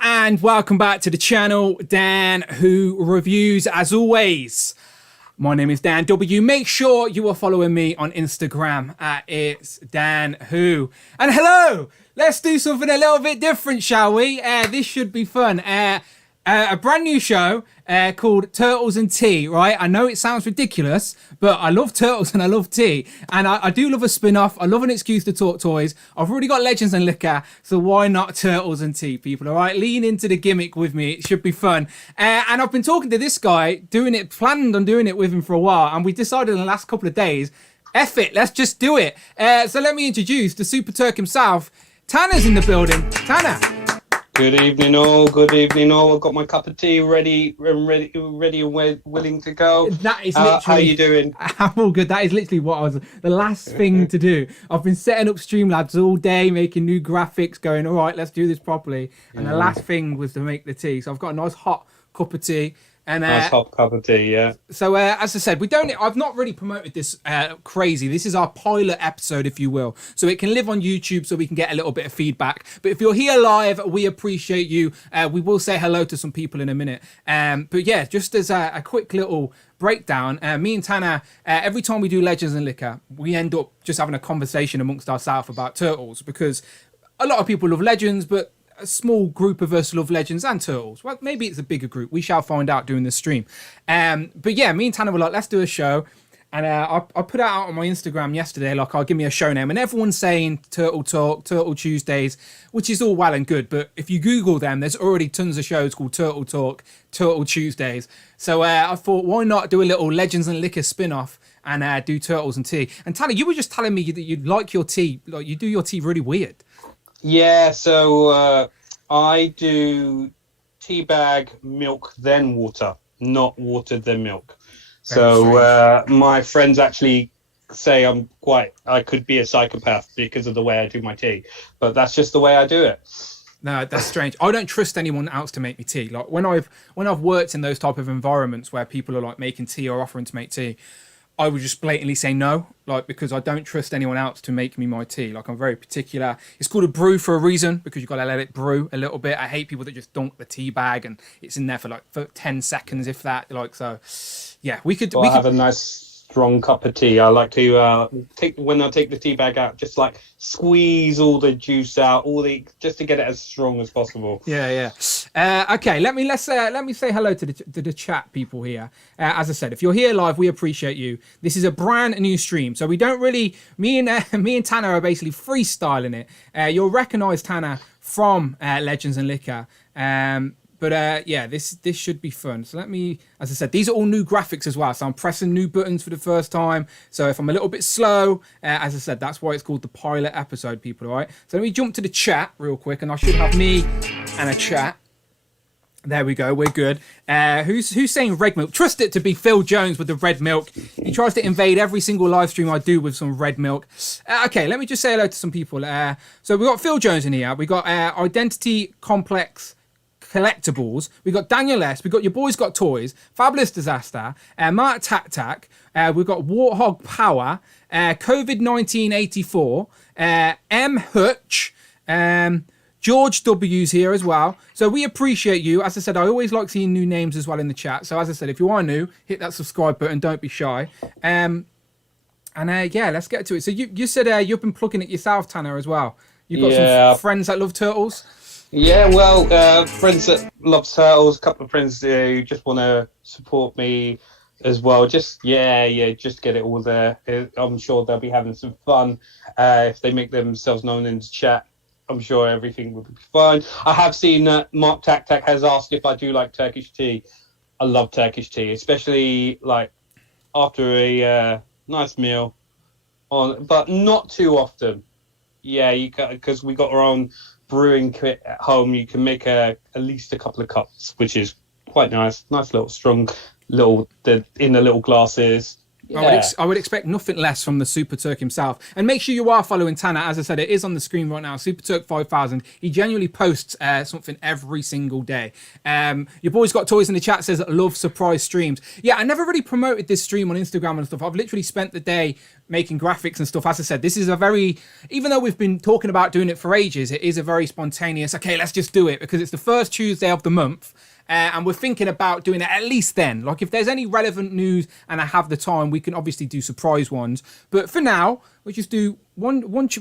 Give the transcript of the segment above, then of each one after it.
and welcome back to the channel, Dan Who Reviews. As always, my name is Dan W. Make sure you are following me on Instagram at It's Dan Who. And hello, let's do something a little bit different, shall we? This should be fun. A brand new show called Turtles and Tea, right? I know it sounds ridiculous, but I love turtles and I love tea. And I do love a spin-off. I love an excuse to talk toys. I've already got Legends and Liquor, so why not Turtles and Tea, people, all right? Lean into the gimmick with me. It should be fun. And I've been talking to this guy, planned on doing it with him for a while, and we decided in the last couple of days, F it, let's just do it. So let me introduce the Super Turk himself. Tanner's in the building. Tanner. Good evening all, good evening all. I've got my cup of tea ready and willing to go. That is literally... how are you doing? I'm all good. That is literally what I was... The last thing to do. I've been setting up Streamlabs all day, making new graphics, going, all right, let's do this properly. And the last thing was to make the tea. So I've got a nice hot cup of tea. And, nice hot cup of tea, yeah. So as I said, I've not really promoted this crazy. This is our pilot episode, if you will. So it can live on YouTube so we can get a little bit of feedback. But if you're here live, we appreciate you. We will say hello to some people in a minute. But yeah, just as a quick little breakdown, me and Tanner, every time we do Legends and Liquor, we end up just having a conversation amongst ourselves about turtles, because a lot of people love Legends, but a small group of us love Legends and Turtles. Well, maybe it's a bigger group. We shall find out during the stream. But yeah, me and Tanner were like, let's do a show. And I put it out on my Instagram yesterday, like, I'll give me a show name. And everyone's saying Turtle Talk, Turtle Tuesdays, which is all well and good. But if you Google them, there's already tons of shows called Turtle Talk, Turtle Tuesdays. So I thought, why not do a little Legends and Liquor spin-off and do Turtles and Tea? And Tanner, you were just telling me that you like your tea, like you do your tea really weird. Yeah, so I do tea bag, milk, then water, not water, then milk. So my friends actually say I could be a psychopath because of the way I do my tea, but that's just the way I do it. No, that's strange. I don't trust anyone else to make me tea. Like when I've worked in those type of environments where people are like making tea or offering to make tea, I would just blatantly say no, like, because I don't trust anyone else to make me my tea. Like, I'm very particular. It's called a brew for a reason, because you've got to let it brew a little bit. I hate people that just dunk the tea bag and it's in there for 10 seconds, if that. Like, so yeah, we could have a nice strong cup of tea. I like to when I take the tea bag out, just like squeeze all the juice out, just to get it as strong as possible. Yeah. Okay, let me say hello to the chat people here. As I said, if you're here live, we appreciate you. This is a brand new stream, so we don't really. Me and Tanner are basically freestyling it. You'll recognise Tanner from Legends and Liquor. But yeah, this should be fun. So let me, as I said, these are all new graphics as well. So I'm pressing new buttons for the first time. So if I'm a little bit slow, as I said, that's why it's called the pilot episode, people, all right? So let me jump to the chat real quick, and I should have me and a chat. There we go, we're good. Who's saying red milk? Trust it to be Phil Jones with the red milk. He tries to invade every single live stream I do with some red milk. Okay, let me just say hello to some people. So we've got Phil Jones in here. We got Identity Complex Collectibles, we got Daniel S, we got Your Boys Got Toys, Fabulous Disaster, Mark Tac Tac, we've got Warthog Power, COVID-19 84, M Hutch, George W's here as well. So we appreciate you. As I said, I always like seeing new names as well in the chat. So as I said, if you are new, hit that subscribe button, don't be shy. And yeah, let's get to it. So you said you've been plugging it yourself, Tanner, as well. You've got some friends that love turtles. Yeah, well, friends that love turtles, a couple of friends who just want to support me as well. Just just get it all there. I'm sure they'll be having some fun if they make themselves known in the chat. I'm sure everything will be fine. I have seen Mark Tac Tac has asked if I do like Turkish tea. I love Turkish tea, especially like after a nice meal, but not too often. Yeah, because we got our own brewing kit at home. You can make at least a couple of cups, which is quite nice. Nice little strong in the little glasses. Yeah. I would expect nothing less from the Super Turk himself. And make sure you are following Tanner. As I said, it is on the screen right now. Super Turk 5000. He genuinely posts something every single day. Your boy's got toys in the chat, says love surprise streams. Yeah, I never really promoted this stream on Instagram and stuff. I've literally spent the day making graphics and stuff. As I said, this is a very, even though we've been talking about doing it for ages, it is a very spontaneous, okay, let's just do it, because it's the first Tuesday of the month. And we're thinking about doing it at least then. Like, if there's any relevant news and I have the time, we can obviously do surprise ones. But for now, we just do one once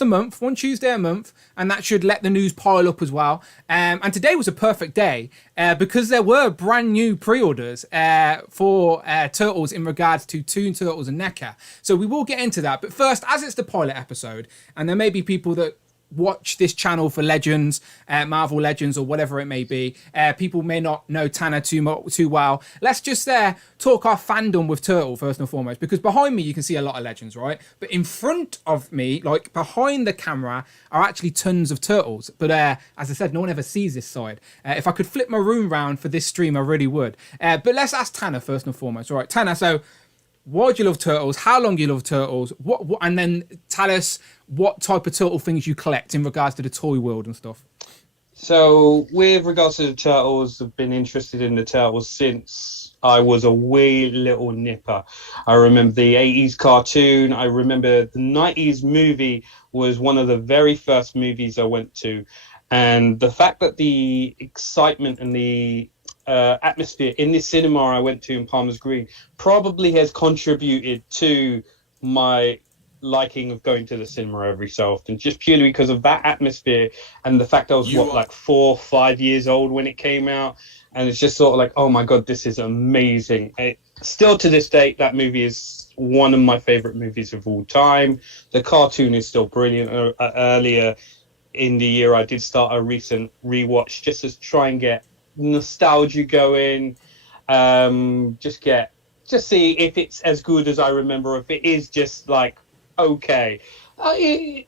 a month, one Tuesday a month, and that should let the news pile up as well. And today was a perfect day because there were brand new pre-orders for Turtles in regards to Toon Turtles and NECA. So we will get into that. But first, as it's the pilot episode, and there may be people that watch this channel for Legends, Marvel Legends, or whatever it may be. People may not know Tanner too well. Let's just talk our fandom with Turtle first and foremost, because behind me you can see a lot of Legends, right? But in front of me, like behind the camera, are actually tons of Turtles. But as I said, no one ever sees this side. If I could flip my room round for this stream, I really would. But let's ask Tanner first and foremost. All right, Tanner, so why do you love Turtles? How long do you love Turtles? What and then tell us what type of turtle things you collect in regards to the toy world and stuff. So, with regards to the Turtles, I've been interested in the Turtles since I was a wee little nipper. I remember the 80s cartoon. I remember the 90s movie was one of the very first movies I went to. And the fact that the excitement and the atmosphere in the cinema I went to in Palmer's Green probably has contributed to my liking of going to the cinema every so often, just purely because of that atmosphere and the fact I was like 4 or 5 years old when it came out, and it's just sort of like, oh my god, this is amazing. Still to this day, that movie is one of my favorite movies of all time. The cartoon is still brilliant. Earlier in the year I did start a recent rewatch just to try and get nostalgia going, just see if it's as good as I remember, if it is just like okay. I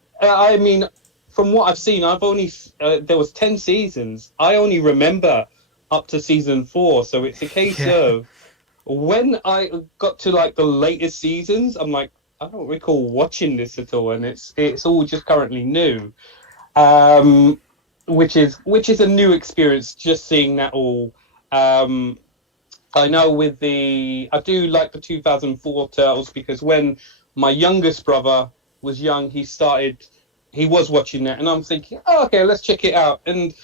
mean, from what I've seen, I've only there was 10 seasons. I only remember up to season 4, so it's a case of when I got to like the latest seasons, I'm like, I don't recall watching this at all, and it's all just currently new, which is a new experience, just seeing that all. I know I do like the 2004 Turtles, because when my youngest brother was young, he was watching that, and I'm thinking, oh, okay, let's check it out. And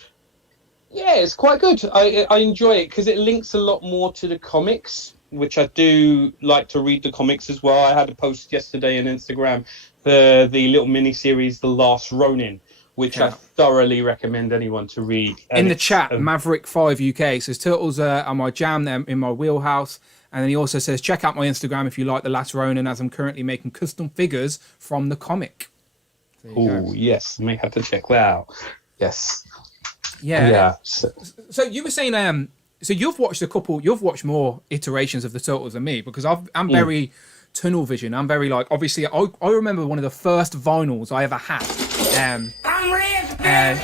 yeah, it's quite good. I enjoy it because it links a lot more to the comics, which I do like to read the comics as well. I had a post yesterday on Instagram for the little mini-series, The Last Ronin, which I thoroughly recommend anyone to read. And in the chat, Maverick5 UK says, Turtles are my jam, they're in my wheelhouse. And then he also says, check out my Instagram if you like The Last Ronin, as I'm currently making custom figures from the comic. Oh, yes. May have to check that out. Yes. Yeah. So you were saying, so you've watched more iterations of the Turtles than me, because I'm very tunnel vision. I'm very like, obviously, I remember one of the first vinyls I ever had.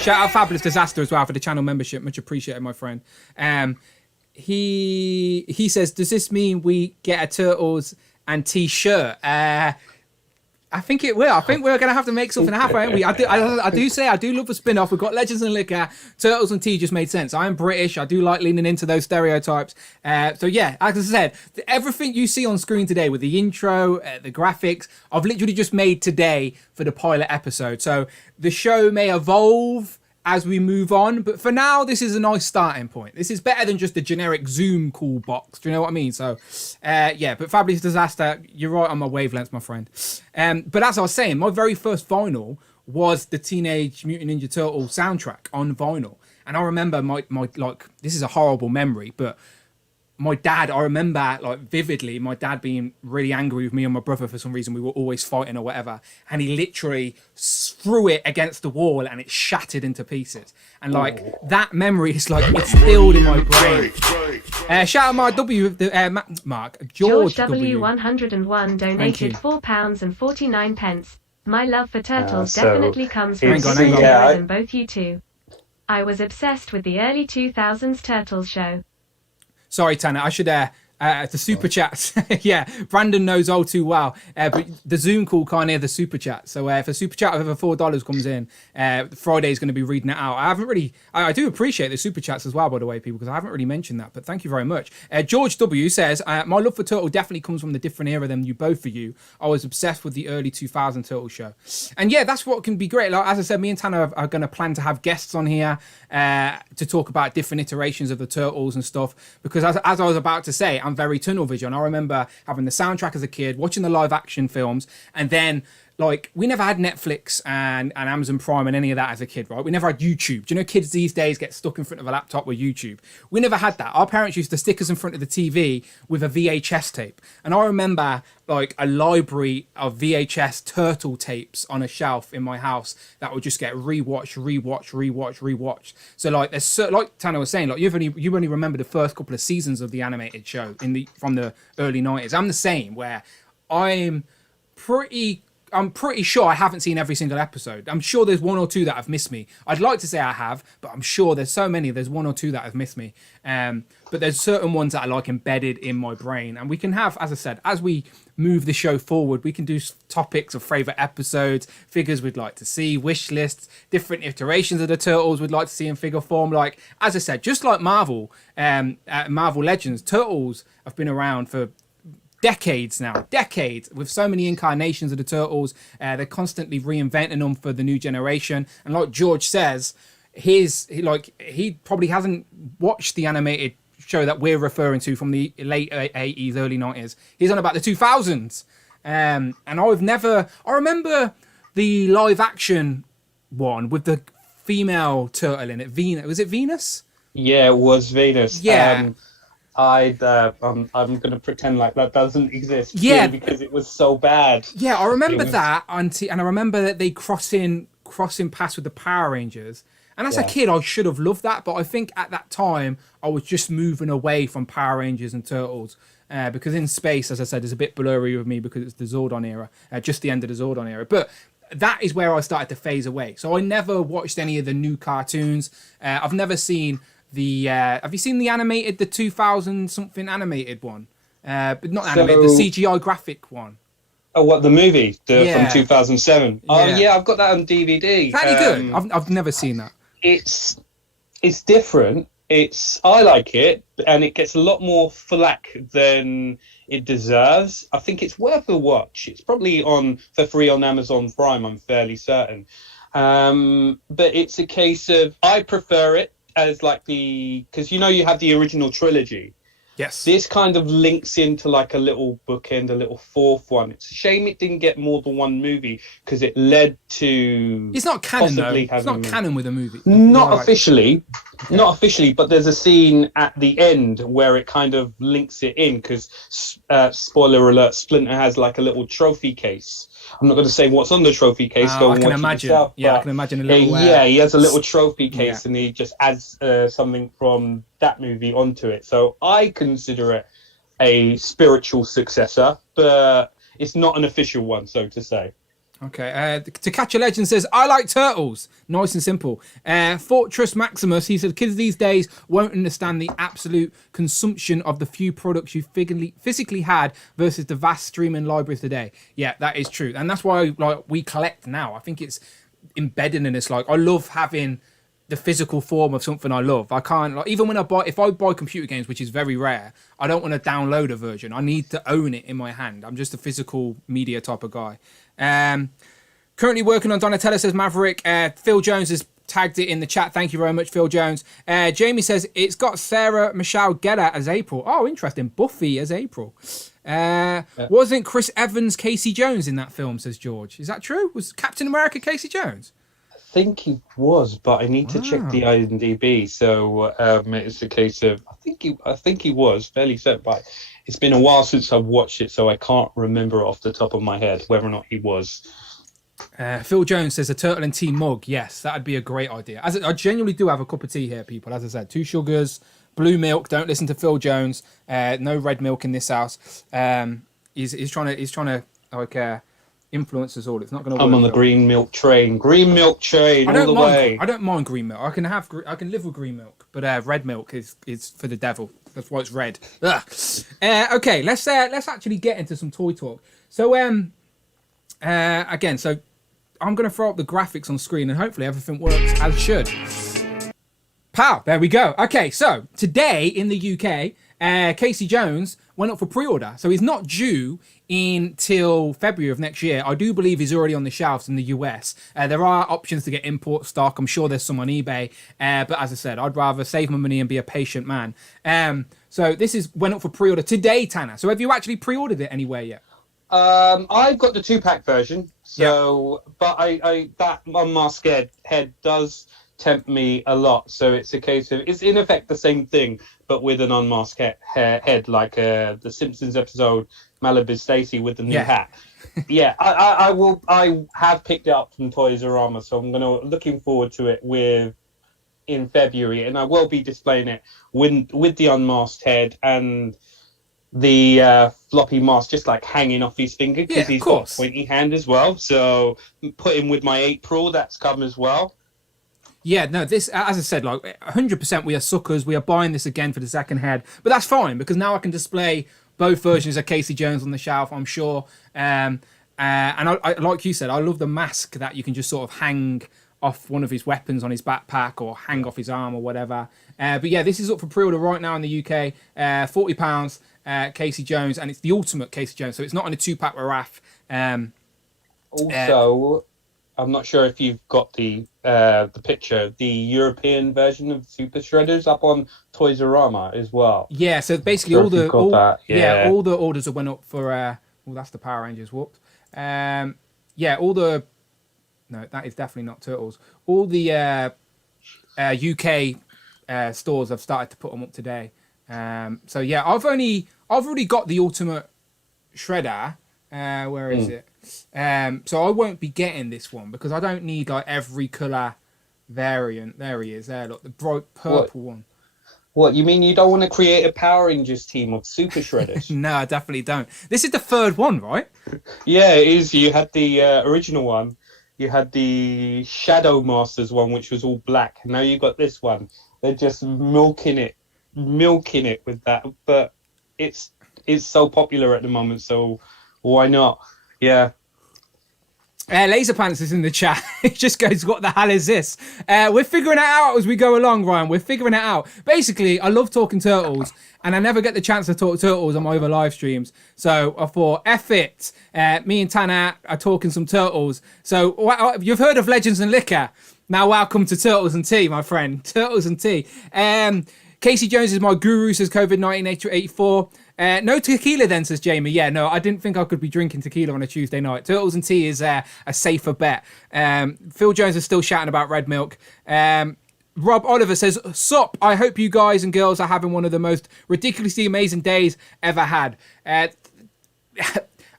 Shout out Fabulous Disaster as well for the channel membership. Much appreciated, my friend. He says, does this mean we get a Turtles and t-shirt? I think it will. I think we're gonna have to make something happen, aren't we? I do say I do love a spin-off. We've got Legends and Liquor, Turtles and tea just made sense. I am British. I do like leaning into those stereotypes. So yeah, as I said, everything you see on screen today with the intro, the graphics, I've literally just made today for the pilot episode. So the show may evolve as we move on, but for now, this is a nice starting point. This is better than just a generic Zoom call box. Do you know what I mean? So, yeah, but Fabulous Disaster, you're right on my wavelengths, my friend. But as I was saying, my very first vinyl was the Teenage Mutant Ninja Turtle soundtrack on vinyl. And I remember my like, this is a horrible memory, but my dad, I remember like vividly, my dad being really angry with me and my brother for some reason. We were always fighting or whatever, and he literally threw it against the wall and it shattered into pieces. And like that memory is like instilled in my brain. Shout out Mark W. Mark George W. 101 donated £4.49. My love for Turtles definitely comes from than both you two. I was obsessed with the early 2000s Turtles show. Sorry, Tanner. I should The super chats. Yeah, Brandon knows all too well. But the Zoom call can't hear the super chat. So if a super chat of over $4 comes in, Friday is going to be reading it out. I do appreciate the super chats as well, by the way, people, because I haven't really mentioned that. But thank you very much. George W says, my love for Turtle definitely comes from the different era than you both of you. I was obsessed with the early 2000 Turtle show. And yeah, that's what can be great. Like, as I said, me and Tanner are going to plan to have guests on here to talk about different iterations of the Turtles and stuff. Because as I was about to say, I'm very tunnel vision. I remember having the soundtrack as a kid, watching the live action films, and then like we never had Netflix and Amazon Prime and any of that as a kid, right? We never had YouTube. Do you know kids these days get stuck in front of a laptop with YouTube? We never had that. Our parents used to stick us in front of the TV with a VHS tape. And I remember like a library of VHS turtle tapes on a shelf in my house that would just get rewatched. So like there's like Tanner was saying, like you only remember the first couple of seasons of the animated show from the early 90s. I'm the same, where I'm pretty sure I haven't seen every single episode. I'm sure there's one or two that have missed me. I'd like to say I have, but I'm sure there's so many. There's one or two that have missed me. But there's certain ones that are like embedded in my brain. And we can have, as I said, as we move the show forward, we can do topics of favorite episodes, figures we'd like to see, wish lists, different iterations of the Turtles we'd like to see in figure form. Like, as I said, just like Marvel, Marvel Legends, Turtles have been around for decades with so many incarnations of the Turtles. They're constantly reinventing them for the new generation, and like George says, he probably hasn't watched the animated show that we're referring to from the late 80s, early 90s. He's on about the 2000s, and I remember the live action one with the female turtle in it. Venus, was it Venus? Yeah, it was Venus. Yeah. I'm going to pretend like that doesn't exist. Yeah, because it was so bad. Yeah, I remember that, and I remember that they crossing paths with the Power Rangers. And as a kid, I should have loved that, but I think at that time I was just moving away from Power Rangers and Turtles because in space, as I said, is a bit blurry with me because it's the Zordon era, just the end of the Zordon era. But that is where I started to phase away. So I never watched any of the new cartoons. I've never seen have you seen the 2000 something animated one? But not animated, the CGI graphic one. Oh, what, the movie from 2007? Oh, yeah, I've got that on DVD. Is that any good? I've never seen that. It's different. I like it, and it gets a lot more flack than it deserves. I think it's worth a watch. It's probably for free on Amazon Prime, I'm fairly certain. But it's a case of I prefer it as like because you have the original trilogy. Yes. This kind of links into like a little bookend, a little fourth one. It's a shame it didn't get more than one movie because it led to. It's not canon though. It's not canon with a movie. Not officially, but there's a scene at the end where it kind of links it in because, spoiler alert, Splinter has like a little trophy case. I'm not going to say what's on the trophy case. I can imagine. Yourself, I can imagine a little. He has a little trophy case, and he just adds something from that movie onto it. So I consider it a spiritual successor, but it's not an official one, so to say. Okay. To Catch a Legend says, I like Turtles. Nice and simple. Fortress Maximus, he said, kids these days won't understand the absolute consumption of the few products you physically had versus the vast streaming library today. Yeah, that is true. And that's why we collect now. I think it's embedded in us. Like, I love having the physical form of something I love. I can't, even when if I buy computer games, which is very rare, I don't want to download a version. I need to own it in my hand. I'm just a physical media type of guy. Currently working on Donatello, says Maverick. Phil Jones has tagged it in the chat. Thank you very much, Phil Jones. Jamie says it's got Sarah Michelle Gellar as April. Oh, interesting. Buffy as April. Wasn't Chris Evans Casey Jones in that film, says George. Is that true? Was Captain America Casey Jones? I think he was, but I need to check the IMDb. So it's a case of I think he was fairly certain, but it's been a while since I've watched it, so I can't remember off the top of my head whether or not he was. Phil Jones says a turtle and tea mug. Yes, that'd be a great idea. I genuinely do have a cup of tea here, people. As I said, 2 sugars, blue milk. Don't listen to Phil Jones. No red milk in this house. He's trying to influence us all. It's not going to work. I'm on the green milk train. Green milk train all the way. I don't mind green milk. I can live with green milk, but red milk is for the devil. That's why it's red. Okay, let's actually get into some toy talk. So again, so I'm gonna throw up the graphics on screen, and hopefully everything works as should. Pow! There we go. Okay, so today in the UK, Casey Jones went up for pre-order, so he's not due until February of next year. I do believe he's already on the shelves in the US. There are options to get import stock. I'm sure there's some on eBay, but as I said, I'd rather save my money and be a patient man. So this went up for pre-order today, Tanner. So have you actually pre-ordered it anywhere yet? I've got the 2-pack version. So, but I that unmasked head does tempt me a lot. So it's a case of it's in effect the same thing, but with an unmasked head, like the Simpsons episode Malibu Stacy with the new hat. Yeah, I have picked it up from Toys R Us, so I'm looking forward to it in February, and I will be displaying it with the unmasked head and the floppy mask just like hanging off his finger because he's got a pointy hand as well. So put him with my April that's come as well. Yeah, no, this, as I said, like 100% we are suckers. We are buying this again for the second head, but that's fine because now I can display both versions of Casey Jones on the shelf, I'm sure. And I like you said, I love the mask that you can just sort of hang off one of his weapons on his backpack or hang off his arm or whatever. But yeah, this is up for pre-order right now in the UK, £40, Casey Jones, and it's the ultimate Casey Jones, so it's not in a 2-pack with Raph. Also, I'm not sure if you've got the picture, the European version of Super Shredders up on Toys R Us as well. Yeah, so basically all the orders that went up for that's the Power Rangers. Whoops. No, that is definitely not Turtles. All the UK stores have started to put them up today. So yeah, I've already got the Ultimate Shredder. Where is it? So I won't be getting this one because I don't need like every colour variant. There he is. There, look, the bright purple one. What, you mean you don't want to create a Power Rangers team of Super Shredders? No, I definitely don't. This is the third one, right? Yeah, it is. You had the original one. You had the Shadow Masters one, which was all black. Now you got this one. They're just milking it with that. But it's so popular at the moment, so why not? Yeah. Laser Pants is in the chat. It just goes, what the hell is this? We're figuring it out as we go along, Ryan. We're figuring it out. Basically, I love talking Turtles, and I never get the chance to talk Turtles on my other live streams. So I thought, F it. Me and Tanner are talking some Turtles. So you've heard of Legends and Liquor. Now welcome to Turtles and Tea, my friend. Turtles and Tea. Casey Jones is my guru, says COVID-1984. No tequila then, says Jamie. Yeah, no, I didn't think I could be drinking tequila on a Tuesday night. Turtles and Tea is a safer bet. Phil Jones is still shouting about red milk. Rob Oliver says, sup, I hope you guys and girls are having one of the most ridiculously amazing days ever had. I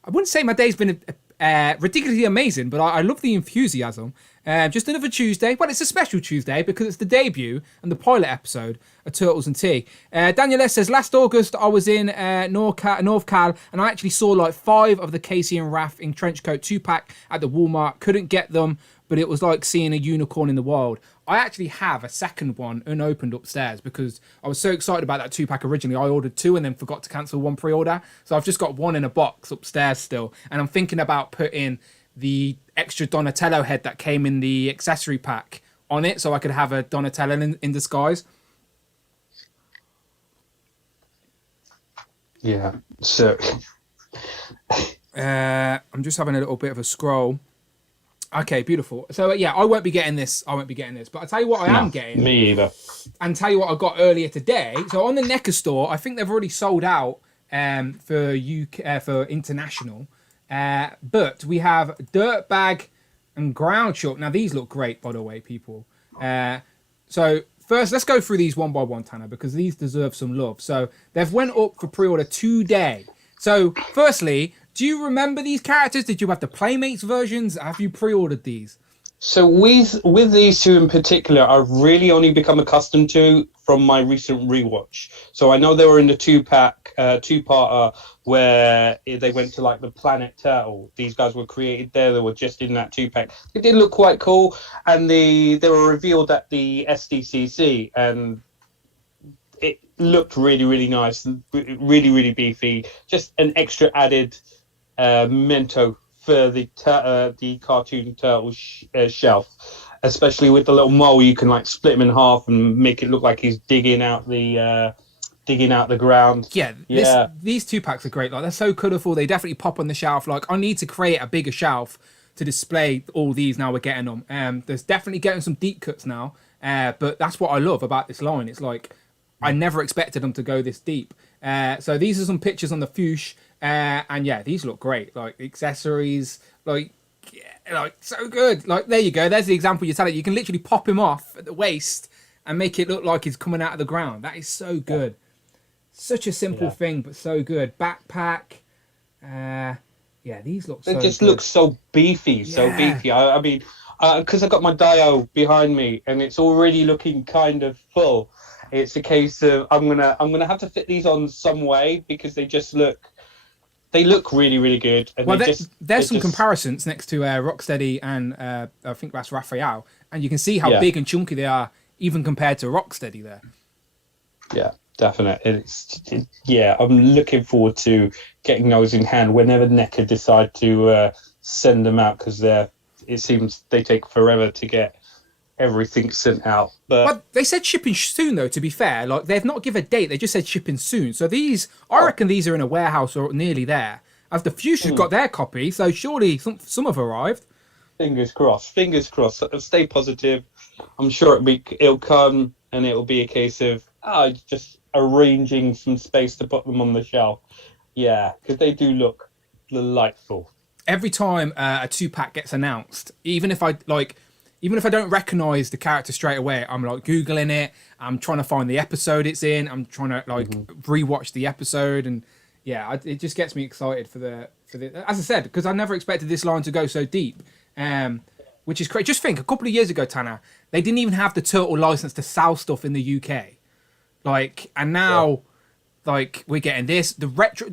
wouldn't say my day's been ridiculously amazing, but I love the enthusiasm. Just another Tuesday. Well, it's a special Tuesday because it's the debut and the pilot episode of Turtles and Tea. Daniel S says, last August I was in North Cal and I actually saw like 5 of the Casey and Raph in trench coat 2-pack at the Walmart. Couldn't get them, but it was like seeing a unicorn in the wild. I actually have a second one unopened upstairs because I was so excited about that 2-pack originally. I ordered 2 and then forgot to cancel 1 pre-order. So I've just got 1 in a box upstairs still. And I'm thinking about putting the extra Donatello head that came in the accessory pack on it so I could have a Donatello in disguise. Yeah, so I'm just having a little bit of a scroll. Okay, beautiful. So yeah, I won't be getting this. But I'll tell you what I am getting. Me either. And tell you what I got earlier today. So on the NECA store, I think they've already sold out for UK for international. But we have Dirtbag and Groundchuck. Now these look great, by the way, people. So first, let's go through these one by one, Tanner, because these deserve some love. So they've went up for pre-order today. So firstly, do you remember these characters? Did you have the Playmates versions? Have you pre-ordered these? So with these two in particular, I've really only become accustomed to from my recent rewatch. So I know they were in the two-parter where they went to like the Planet Turtle. These guys were created there. They were just in that 2-pack. They did look quite cool, and they were revealed at the SDCC, and it looked really, really nice and really, really beefy. Just an extra added memento for the cartoon turtle shelf, especially with the little mole. You can like split him in half and make it look like he's digging out the ground. Yeah. These 2-packs are great. Like, they're so colourful. They definitely pop on the shelf. Like, I need to create a bigger shelf to display all these now we're getting them. There's definitely getting some deep cuts now. But that's what I love about this line. It's like, I never expected them to go this deep. So these are some pictures on the Fuchs. And yeah, these look great. Like, accessories, like so good. Like, there you go. There's the example you're telling. You can literally pop him off at the waist and make it look like he's coming out of the ground. That is so good. Such a simple thing, but so good. Backpack. Yeah, these look so They just good. look so beefy, so beefy. I mean, because I've got my Dio behind me and it's already looking kind of full. It's a case of I'm gonna have to fit these on some way because they look really, really good. And Well, there's some comparisons next to Rocksteady and I think that's Raphael, and you can see how big and chunky they are, even compared to Rocksteady there. Yeah, definitely. I'm looking forward to getting those in hand whenever NECA decide to send them out, because it seems they take forever to get everything sent out. But they said shipping soon, though, to be fair. Like, they've not given a date, they just said shipping soon. So these, I reckon these are in a warehouse or nearly there. As the Fuchs got their copy, so surely some have arrived. Fingers crossed. Stay positive. I'm sure it'll come, and it'll be a case of just arranging some space to put them on the shelf. Yeah, because they do look delightful. Every time a 2-pack gets announced, even if I don't recognise the character straight away, I'm like Googling it. I'm trying to find the episode it's in. I'm trying to rewatch the episode, and it just gets me excited for the. As I said, because I never expected this line to go so deep, which is crazy. Just think, a couple of years ago, Tanner, they didn't even have the Turtle license to sell stuff in the UK, and now, we're getting this. The retro,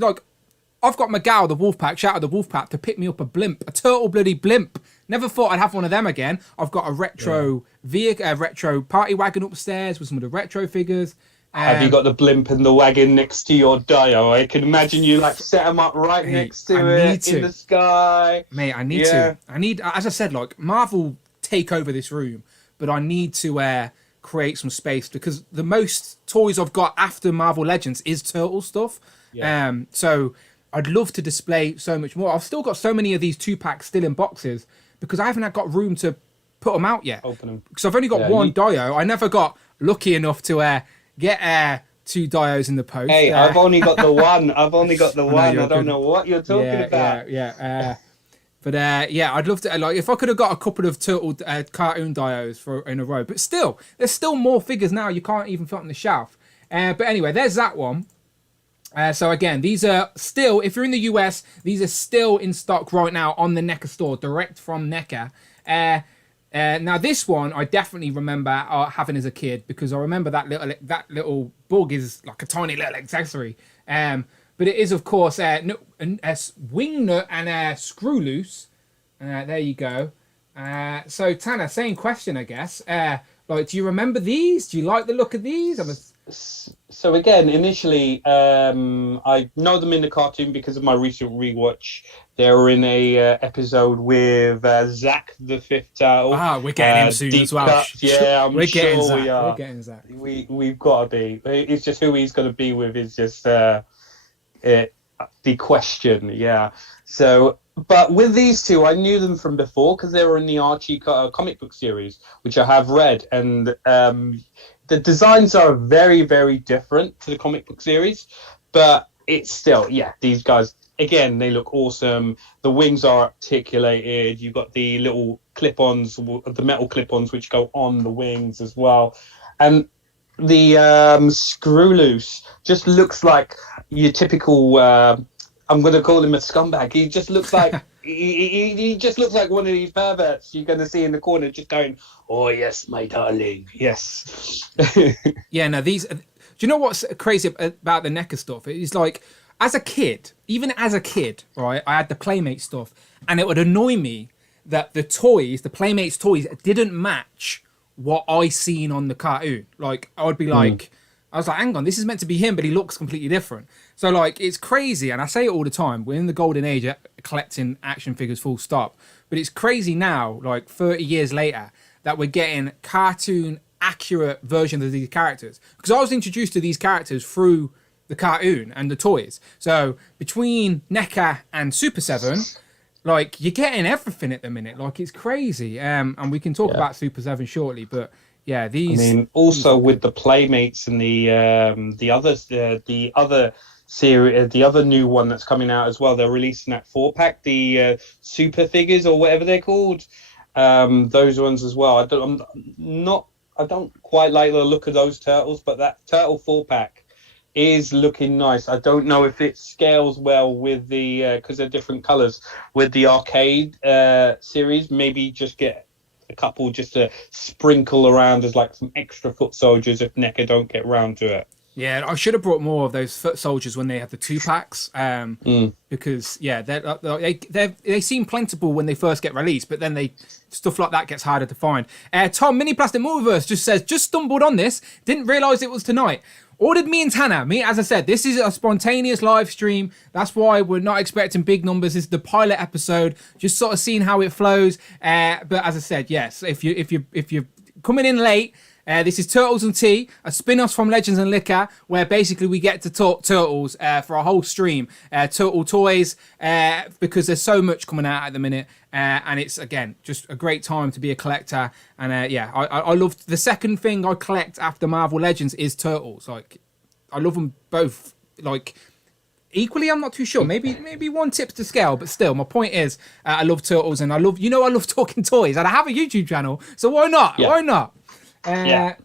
I've got Miguel, the Wolfpack, shout out the Wolfpack, to pick me up a turtle bloody blimp. Never thought I'd have one of them again. I've got a retro retro party wagon upstairs with some of the retro figures. Have you got the blimp and the wagon next to your Dio? I can imagine you set them up right next to it in the sky. Mate, I need to. As I said, Marvel take over this room, but I need to create some space, because the most toys I've got after Marvel Legends is Turtle stuff. Yeah. So I'd love to display so much more. I've still got so many of these 2-packs still in boxes because I haven't got room to put them out yet. Open them. Because I've only got one Dio. I never got lucky enough to get 2 Dios in the post. Hey, I've only got the one. I don't know what you're talking about. But I'd love to, if I could have got a couple of Turtle cartoon Dios in a row. But still, there's still more figures now you can't even fit on the shelf. But anyway, there's that one. So again, these are still, if you're in the US, these are still in stock right now on the NECA store, direct from NECA. Now this one I definitely remember having as a kid, because I remember that little bug is like a tiny little accessory. But it is, of course, a wing nut and a screw loose. There you go. So Tanner, same question, I guess. Do you remember these? Do you like the look of these? So again, initially, I know them in the cartoon because of my recent rewatch. They were in a episode with Zach the Fifth Turtle. We're getting him soon as well. I'm sure Zach. we are. We're getting Zach. We've got to be. It's just who he's going to be with is just the question. Yeah. So, but with these two, I knew them from before because they were in the Archie comic book series, which I have read, and the designs are very, very different to the comic book series, but it's still, these guys, again, they look awesome. The wings are articulated. You've got the little clip-ons, the metal clip-ons, which go on the wings as well. And the screw loose just looks like your typical, I'm going to call him a scumbag. He just looks like... He just looks like one of these perverts you're going to see in the corner just going, "Oh, yes, my darling, yes." These... Do you know what's crazy about the NECA stuff? It's as a kid, right, I had the Playmate stuff, and it would annoy me that the Playmates toys, didn't match what I seen on the cartoon. I would be like, I was like, hang on, this is meant to be him, but he looks completely different. So like, it's crazy, and I say it all the time. We're in the golden age of collecting action figures, full stop. But it's crazy now, like 30 years later, that we're getting cartoon accurate versions of these characters. Because I was introduced to these characters through the cartoon and the toys. So between NECA and Super 7, like, you're getting everything at the minute. Like, it's crazy. And we can talk about Super 7 shortly, but yeah, these. I mean, also with the Playmates and the other series, the other new one that's coming out as well. They're releasing that 4-pack, the super figures or whatever they're called. Those ones as well. I don't quite like the look of those turtles, but that turtle 4-pack is looking nice. I don't know if it scales well with the because they're different colors with the arcade series. Maybe just get a couple just to sprinkle around as like some extra foot soldiers if NECA don't get round to it. Yeah, I should have brought more of those foot soldiers when they had the 2-packs, because they seem plentiful when they first get released, but then stuff like that gets harder to find. Tom, Mini Plastic Multiverse just says, just stumbled on this, didn't realise it was tonight. Ordered me and Tanner. As I said, this is a spontaneous live stream. That's why we're not expecting big numbers. This is the pilot episode, just sort of seeing how it flows. But as I said, yes, if you're coming in late, this is Turtles and Tea, a spin-off from Legends and Liquor, where basically we get to talk Turtles for a whole stream. Turtle toys, because there's so much coming out at the minute. And it's, again, just a great time to be a collector. And I love the second thing I collect after Marvel Legends is Turtles. Like, I love them both, like, equally. I'm not too sure. Maybe one tips to scale, but still, my point is, I love Turtles, and I love talking toys, and I have a YouTube channel, so why not? Yeah. Why not? I've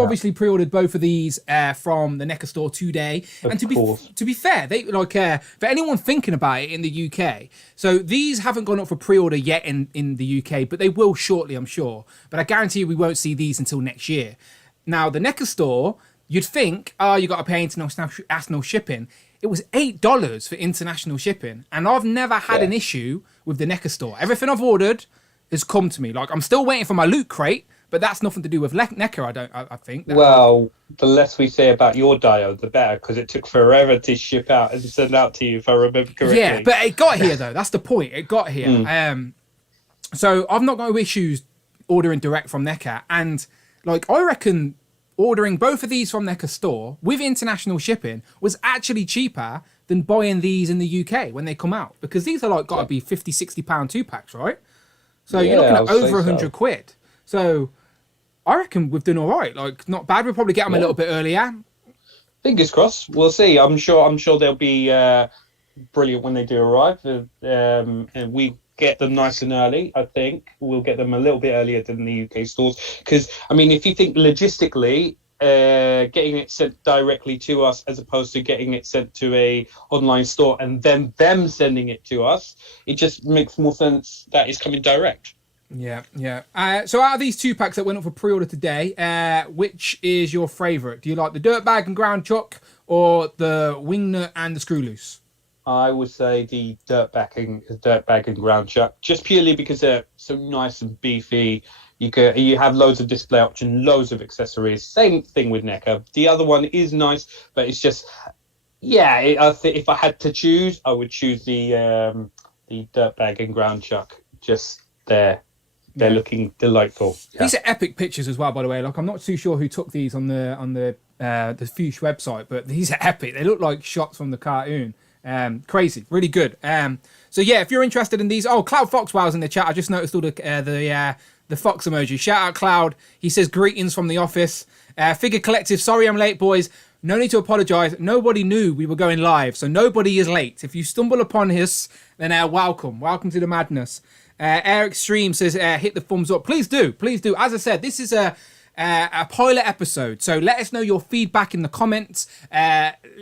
obviously pre-ordered both of these from the NECA store today. And to be fair, they for anyone thinking about it in the UK, so these haven't gone up for pre-order yet in the UK, but they will shortly, I'm sure. But I guarantee you we won't see these until next year. Now, the NECA store, you'd think, you got to pay international shipping. It was $8 for international shipping, and I've never had an issue with the NECA store. Everything I've ordered has come to me. Like, I'm still waiting for my loot crate, but that's nothing to do with NECA, I think. Well, the less we say about your dio, the better, because it took forever to ship out and send out to you, if I remember correctly. Yeah, but it got here, though. That's the point. It got here. So I've not got no issues ordering direct from NECA. And, like, I reckon ordering both of these from NECA store with international shipping was actually cheaper than buying these in the UK when they come out. Because these are, like, got to be £50, £60 2-packs, right? So you're looking at over £100. So I reckon we've done all right. Like, not bad. We'll probably get them a little bit earlier. Fingers crossed. We'll see. I'm sure they'll be brilliant when they do arrive. And we get them nice and early. I think we'll get them a little bit earlier than the UK stores. Because, I mean, if you think logistically, getting it sent directly to us as opposed to getting it sent to a online store and then them sending it to us, it just makes more sense that it's coming direct. Yeah. So out of these 2-packs that went up for pre-order today, which is your favourite? Do you like the Dirtbag and Groundchuck or the Wingnut and the Screw Loose? I would say the Dirtbag and Groundchuck, just purely because they're so nice and beefy. You have loads of display options, loads of accessories. Same thing with NECA. The other one is nice, but it's just, if I had to choose, I would choose the Dirtbag and Groundchuck. Just they're looking delightful. Yeah. These are epic pictures as well, by the way. Like, I'm not too sure who took these on the Fuchs website, but these are epic. They look like shots from the cartoon. Crazy, really good. So yeah, if you're interested in these, Cloud Foxwell's in the chat. I just noticed all the fox emoji. Shout out Cloud. He says greetings from the office. Figure Collective, sorry I'm late, boys. No need to apologise. Nobody knew we were going live, so nobody is late. If you stumble upon us, then welcome to the madness. Eric Stream says hit the thumbs up. Please do. As I said, this is a pilot episode, so let us know your feedback in the comments.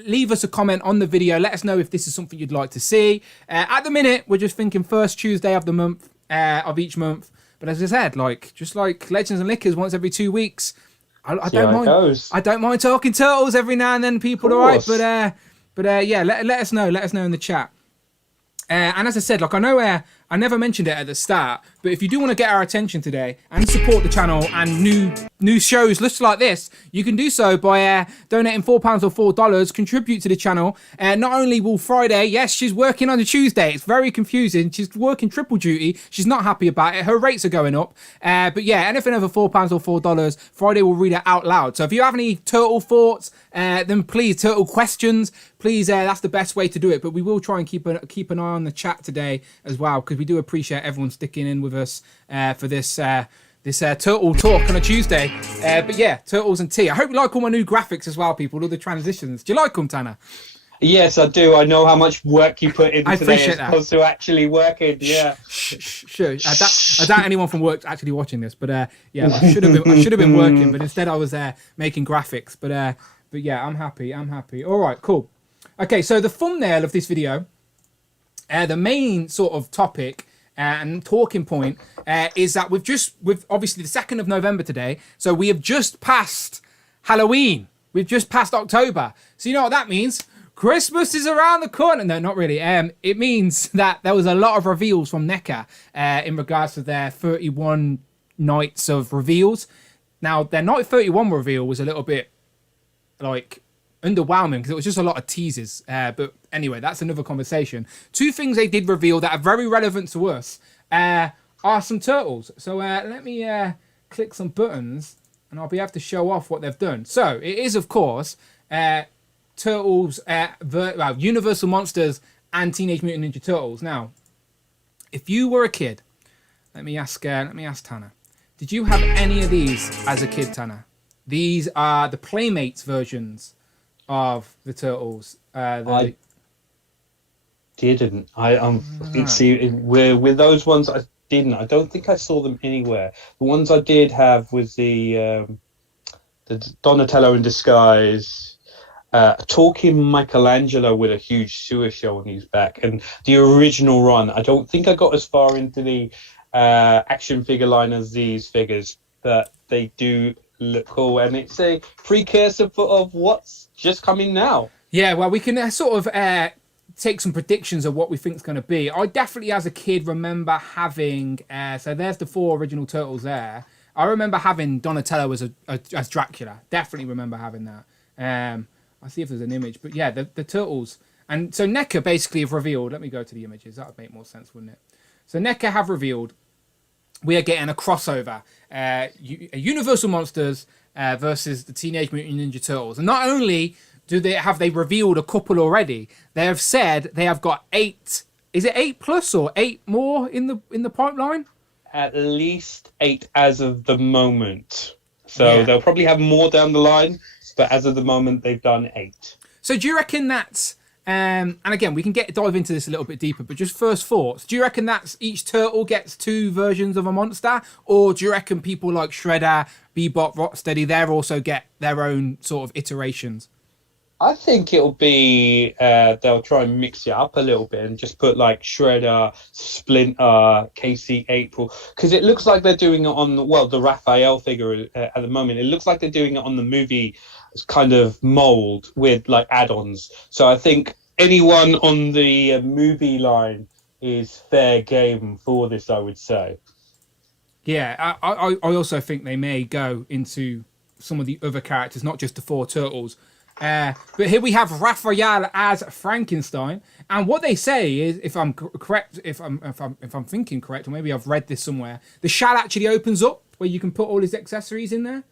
Leave us a comment on the video. Let us know if this is something you'd like to see. At the minute, we're just thinking first Tuesday of the month, of each month. But as I said, just like Legends and Liquors once every 2 weeks, I don't mind. I don't mind talking Turtles every now and then. People, all right, but let us know. Let us know in the chat. And as I said, I I never mentioned it at the start, but if you do want to get our attention today and support the channel and new shows just like this, you can do so by donating £4 or $4, contribute to the channel. Not only will Friday, yes, she's working on a Tuesday. It's very confusing. She's working triple duty. She's not happy about it. Her rates are going up. But yeah, anything over £4 or $4, Friday will read it out loud. So if you have any turtle thoughts, then please, turtle questions, please, that's the best way to do it. But we will try and keep an eye on the chat today as well, because we do appreciate everyone sticking in with us for this turtle talk on a Tuesday. But yeah, turtles and tea. I hope you like all my new graphics as well, people, all the transitions. Do you like them, Tanner? Yes, I do. I know how much work you put into I appreciate as opposed to actually working. Yeah. Sure. I doubt anyone from work's actually watching this, but yeah, I should have been working, but instead I was making graphics. But yeah, I'm happy. All right, cool. Okay, so the thumbnail of this video, the main sort of topic and talking point is that with obviously the 2nd of November today, so we have just passed Halloween. We've just passed October. So you know what that means? Christmas is around the corner. No, not really. It means that there was a lot of reveals from NECA in regards to their 31 nights of reveals. Now, their night 31 reveal was a little bit like underwhelming because it was just a lot of teasers. But anyway, that's another conversation. Two things they did reveal that are very relevant to us are some turtles. So let me click some buttons and I'll be able to show off what they've done. So it is, of course, Turtles, Universal Monsters and Teenage Mutant Ninja Turtles. Now, if you were a kid, let me ask Tanner, did you have any of these as a kid, Tanner? These are the Playmates versions of the Turtles. I didn't. See, with those ones, I didn't. I don't think I saw them anywhere. The ones I did have was the Donatello in disguise. Talking Michelangelo with a huge sewer show on his back, and the original run. I don't think I got as far into the action figure line as these figures, but they do look cool, and it's a precursor of what's just coming now. Yeah, well, we can sort of take some predictions of what we think is going to be. I definitely, as a kid, remember having. So there's the 4 original Turtles there. I remember having Donatello as Dracula. Definitely remember having that. I'll see if there's an image, but yeah, the Turtles. And so NECA basically have revealed, let me go to the images, that would make more sense, wouldn't it? So NECA have revealed we are getting a crossover, Universal Monsters versus the Teenage Mutant Ninja Turtles. And not only have they revealed a couple already, they have said they have got 8, is it 8 plus or 8 more in the pipeline? At least 8 as of the moment. So they'll probably have more down the line. But as of the moment, they've done 8. So do you reckon that's... and again, we can dive into this a little bit deeper, but just first thoughts. Do you reckon that's each turtle gets 2 versions of a monster? Or do you reckon people like Shredder, Bebop, Rocksteady, they also get their own sort of iterations? I think it'll be... they'll try and mix it up a little bit and just put like Shredder, Splinter, Casey, April. Because it looks like they're doing it on, the Raphael figure at the moment. It looks like they're doing it on the movie kind of mold with like add-ons. So I think anyone on the movie line is fair game for this, I would say. Yeah, I also think they may go into some of the other characters, not just the 4 turtles. But here we have Raphael as Frankenstein, and what they say is, if I'm correct, if I'm thinking correct, or maybe I've read this somewhere, the shell actually opens up where you can put all his accessories in there.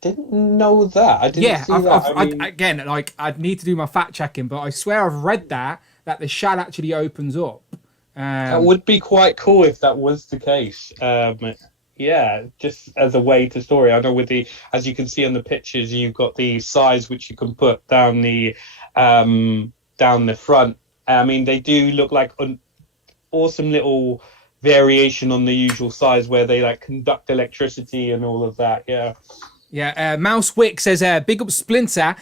Didn't know that. I didn't see that. Again, like I'd need to do my fact checking, but I swear I've read that the shell actually opens up. That would be quite cool if that was the case. Yeah, just as a way to story. I know as you can see on the pictures, you've got the size which you can put down the front. I mean, they do look like an awesome little variation on the usual size where they like conduct electricity and all of that. Yeah. Yeah, Mouse Wick says, big up Splinter,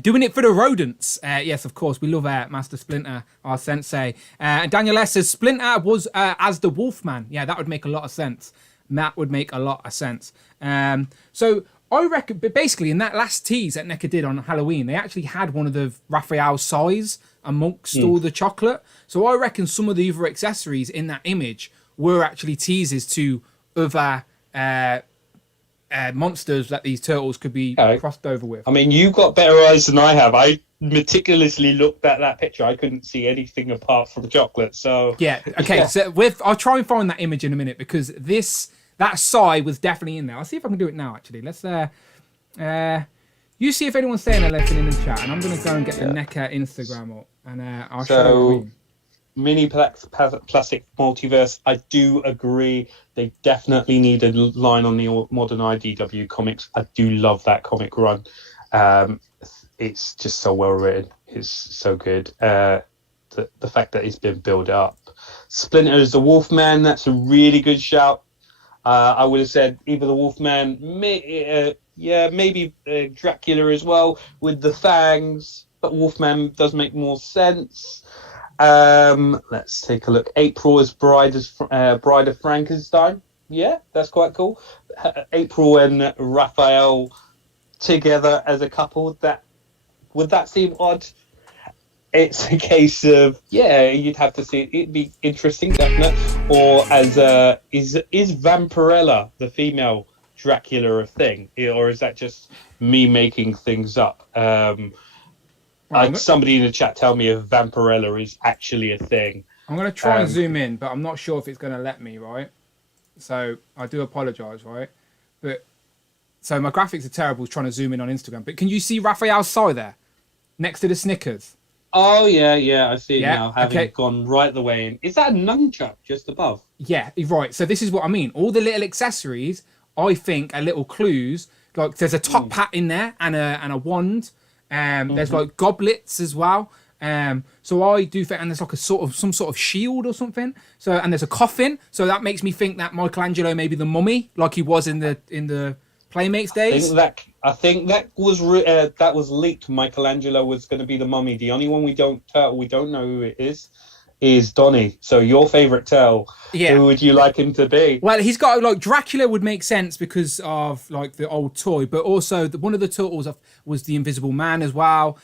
doing it for the rodents. Yes, of course, we love Master Splinter, our sensei. And Daniel S says, Splinter was as the Wolfman. Yeah, that would make a lot of sense. That would make a lot of sense. So I reckon, but basically in that last tease that NECA did on Halloween, they actually had one of the Raphael size amongst all the chocolate. So I reckon some of the other accessories in that image were actually teasers to other monsters that these turtles could be crossed over with. I mean, you've got better eyes than I have. I meticulously looked at that picture. I couldn't see anything apart from chocolate. So yeah, okay. So I'll try and find that image in a minute, because that Psy was definitely in there. I'll see if I can do it now. Actually, let's you see if anyone's saying anything in the chat, and I'm gonna go and get the NECA Instagram up, and I'll show you. Mini Plastic Multiverse, I do agree. They definitely need a line on the modern IDW comics. I do love that comic run. It's just so well written. It's so good. The fact that it's been built up. Splinter is the Wolfman. That's a really good shout. I would have said either the Wolfman, maybe Dracula as well with the fangs. But Wolfman does make more sense. Let's take a look. April as Bride of Frankenstein. Yeah, that's quite cool. April and Raphael together as a couple. Would that seem odd? It's a case of you'd have to see it. It'd be interesting, definitely. Or as is Vampirella the female Dracula a thing, or is that just me making things up? Somebody in the chat tell me if Vampirella is actually a thing. I'm going to try and zoom in, but I'm not sure if it's going to let me, right? So I do apologise, right? So my graphics are terrible trying to zoom in on Instagram. But can you see Raphael's Psy there? Next to the Snickers. Oh, yeah, I see it now, having gone right the way in. Is that a nunchuck just above? Yeah, right. So this is what I mean. All the little accessories, I think, are little clues. Like there's a top hat in there and a wand. There's like goblets as well. So I do think, and there's like some sort of shield or something. So, and there's a coffin. So that makes me think that Michelangelo may be the mummy, like he was in the Playmates days. I think that was leaked. Michelangelo was going to be the mummy. The only one we don't know who it is Donnie. So your favorite turtle. Yeah. Who would you like him to be? Well, he's got like Dracula would make sense because of like the old toy, but also one of the turtles was the Invisible Man as well.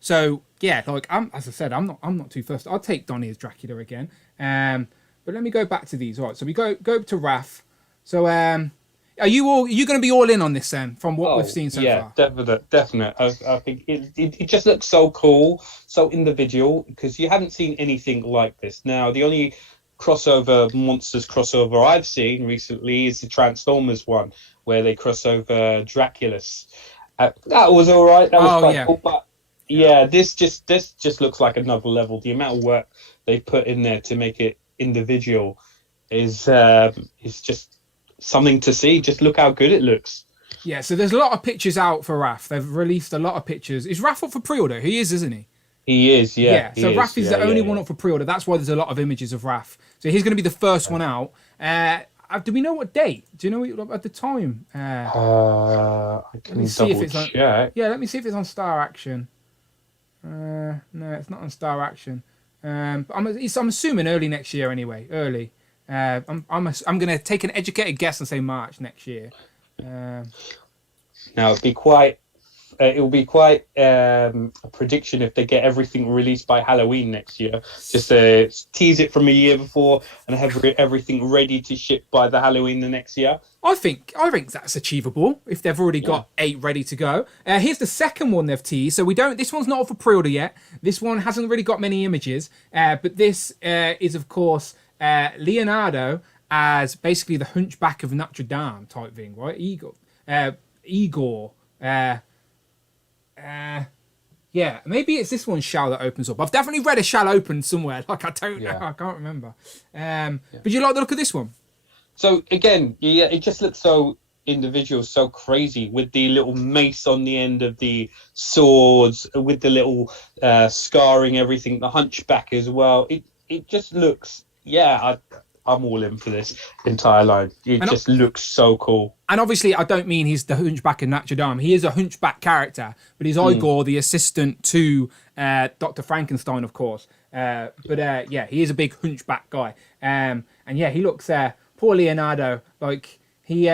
So yeah, like as I said, I'm not too fussed. I'll take Donnie as Dracula again. But let me go back to these. All right, so we go to Raph. So are you going to be all in on this then, from what we've seen so far? Yeah, definite. I think it just looks so cool, so individual, because you haven't seen anything like this. Now, the only monsters crossover I've seen recently is the Transformers one, where they cross over Draculus. That was all right. That was quite cool. But yeah, this just looks like another level. The amount of work they put in there to make it individual is just something to see. Just look how good it looks. Yeah, so there's a lot of pictures out for Raph. They've released a lot of pictures. Is Raph up for pre-order? He is, isn't he? He is, yeah. So Raph is the only one up for pre-order. That's why there's a lot of images of Raph. So he's going to be the first one out. Do we know what date? Do you know at the time? I can double check. Yeah, let me see if it's on Star Action. No, it's not on Star Action. But I'm assuming early next year anyway. Early. I'm going to take an educated guess and say March next year. Now it will be quite a prediction if they get everything released by Halloween next year. Just tease it from a year before and have everything ready to ship by the Halloween the next year. I think that's achievable if they've already got 8 ready to go. Here's the second one they've teased. So this one's not up for pre-order yet. This one hasn't really got many images, but this is of course Leonardo as basically the Hunchback of Notre Dame type thing, right? Igor. Yeah, maybe it's this one, Shall, that opens up. I've definitely read a Shall open somewhere. Like I don't know, I can't remember. But you like the look of this one? So again, it just looks so individual, so crazy, with the little mace on the end of the swords, with the little scarring, everything, the Hunchback as well. It just looks. I'm all in for this entire line. It just looks so cool. And obviously, I don't mean he's the Hunchback of Notre Dame. He is a Hunchback character, but he's Igor, the assistant to Dr. Frankenstein, of course. But he is a big Hunchback guy. And he looks, poor Leonardo, like he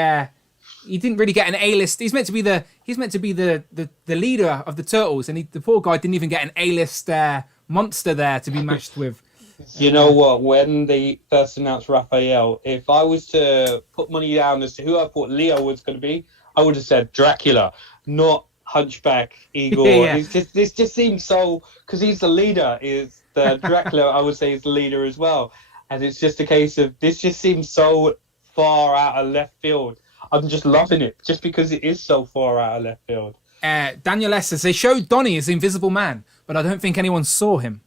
he didn't really get an A-list. He's meant to be the leader of the Turtles, and the poor guy didn't even get an A-list monster there to be matched with. You know what? When they first announced Raphael, if I was to put money down as to who I thought Leo was going to be, I would have said Dracula, not Hunchback Igor. Yeah. This just seems so, because he's the leader. Is the Dracula? I would say is the leader as well, and it's just a case of this just seems so far out of left field. I'm just loving it, just because it is so far out of left field. Daniel S says they showed Donnie as the Invisible Man, but I don't think anyone saw him.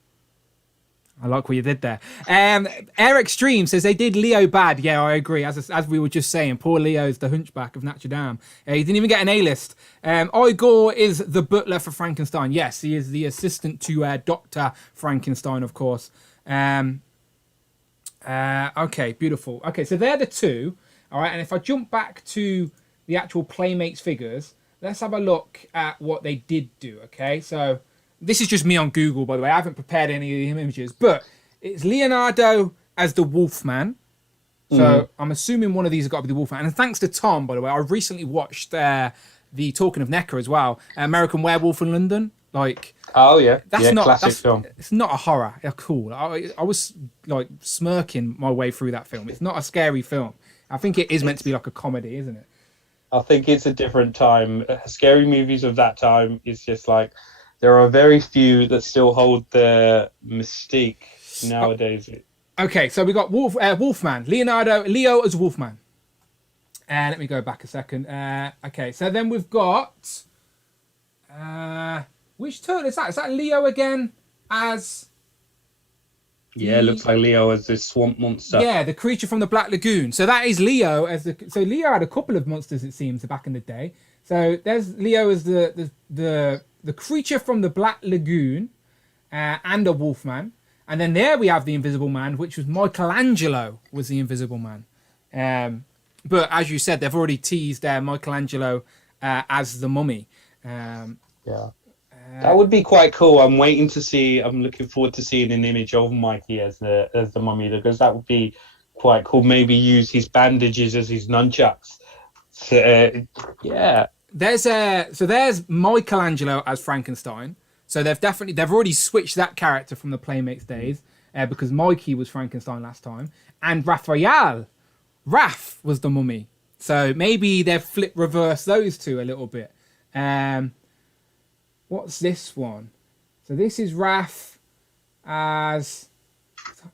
I like what you did there. Eric Stream says they did Leo bad. Yeah, I agree. As we were just saying, poor Leo's the hunchback of Notre Dame. He didn't even get an A-list. Igor is the butler for Frankenstein. Yes, he is the assistant to Dr. Frankenstein, of course. Okay, beautiful. Okay, so they're the two. All right, and if I jump back to the actual Playmates figures, let's have a look at what they did do, okay? So this is just me on Google, by the way. I haven't prepared any of the images, but it's Leonardo as the Wolfman. So I'm assuming one of these has got to be the Wolfman. And thanks to Tom, by the way, I recently watched the Talking of NECA as well, American Werewolf in London. Like, oh yeah, classic film. It's not a horror. Yeah, cool. I was like smirking my way through that film. It's not a scary film. I think it is meant to be like a comedy, isn't it? I think it's a different time. Scary movies of that time is just like, there are very few that still hold the mystique nowadays. Okay, so we got Wolfman, Leo as Wolfman. Let me go back a second. Okay, so then we've got which turtle is that? Is that Leo again as? Yeah, it looks like Leo as this swamp monster. Yeah, the creature from the Black Lagoon. So that is Leo as the. So Leo had a couple of monsters, it seems, back in the day. So there's Leo as the creature from the Black Lagoon, and a Wolfman. And then there we have the Invisible Man, which was Michelangelo was the Invisible Man. But as you said, they've already teased Michelangelo as the Mummy. Yeah. That would be quite cool. I'm looking forward to seeing an image of Mikey as the Mummy, because that would be quite cool. Maybe use his bandages as his nunchucks. So, yeah. There's Michelangelo as Frankenstein. So they've already switched that character from the Playmates days, because Mikey was Frankenstein last time, and Raphael was the Mummy. So maybe they've reversed those two a little bit. What's this one? So this is Raph as...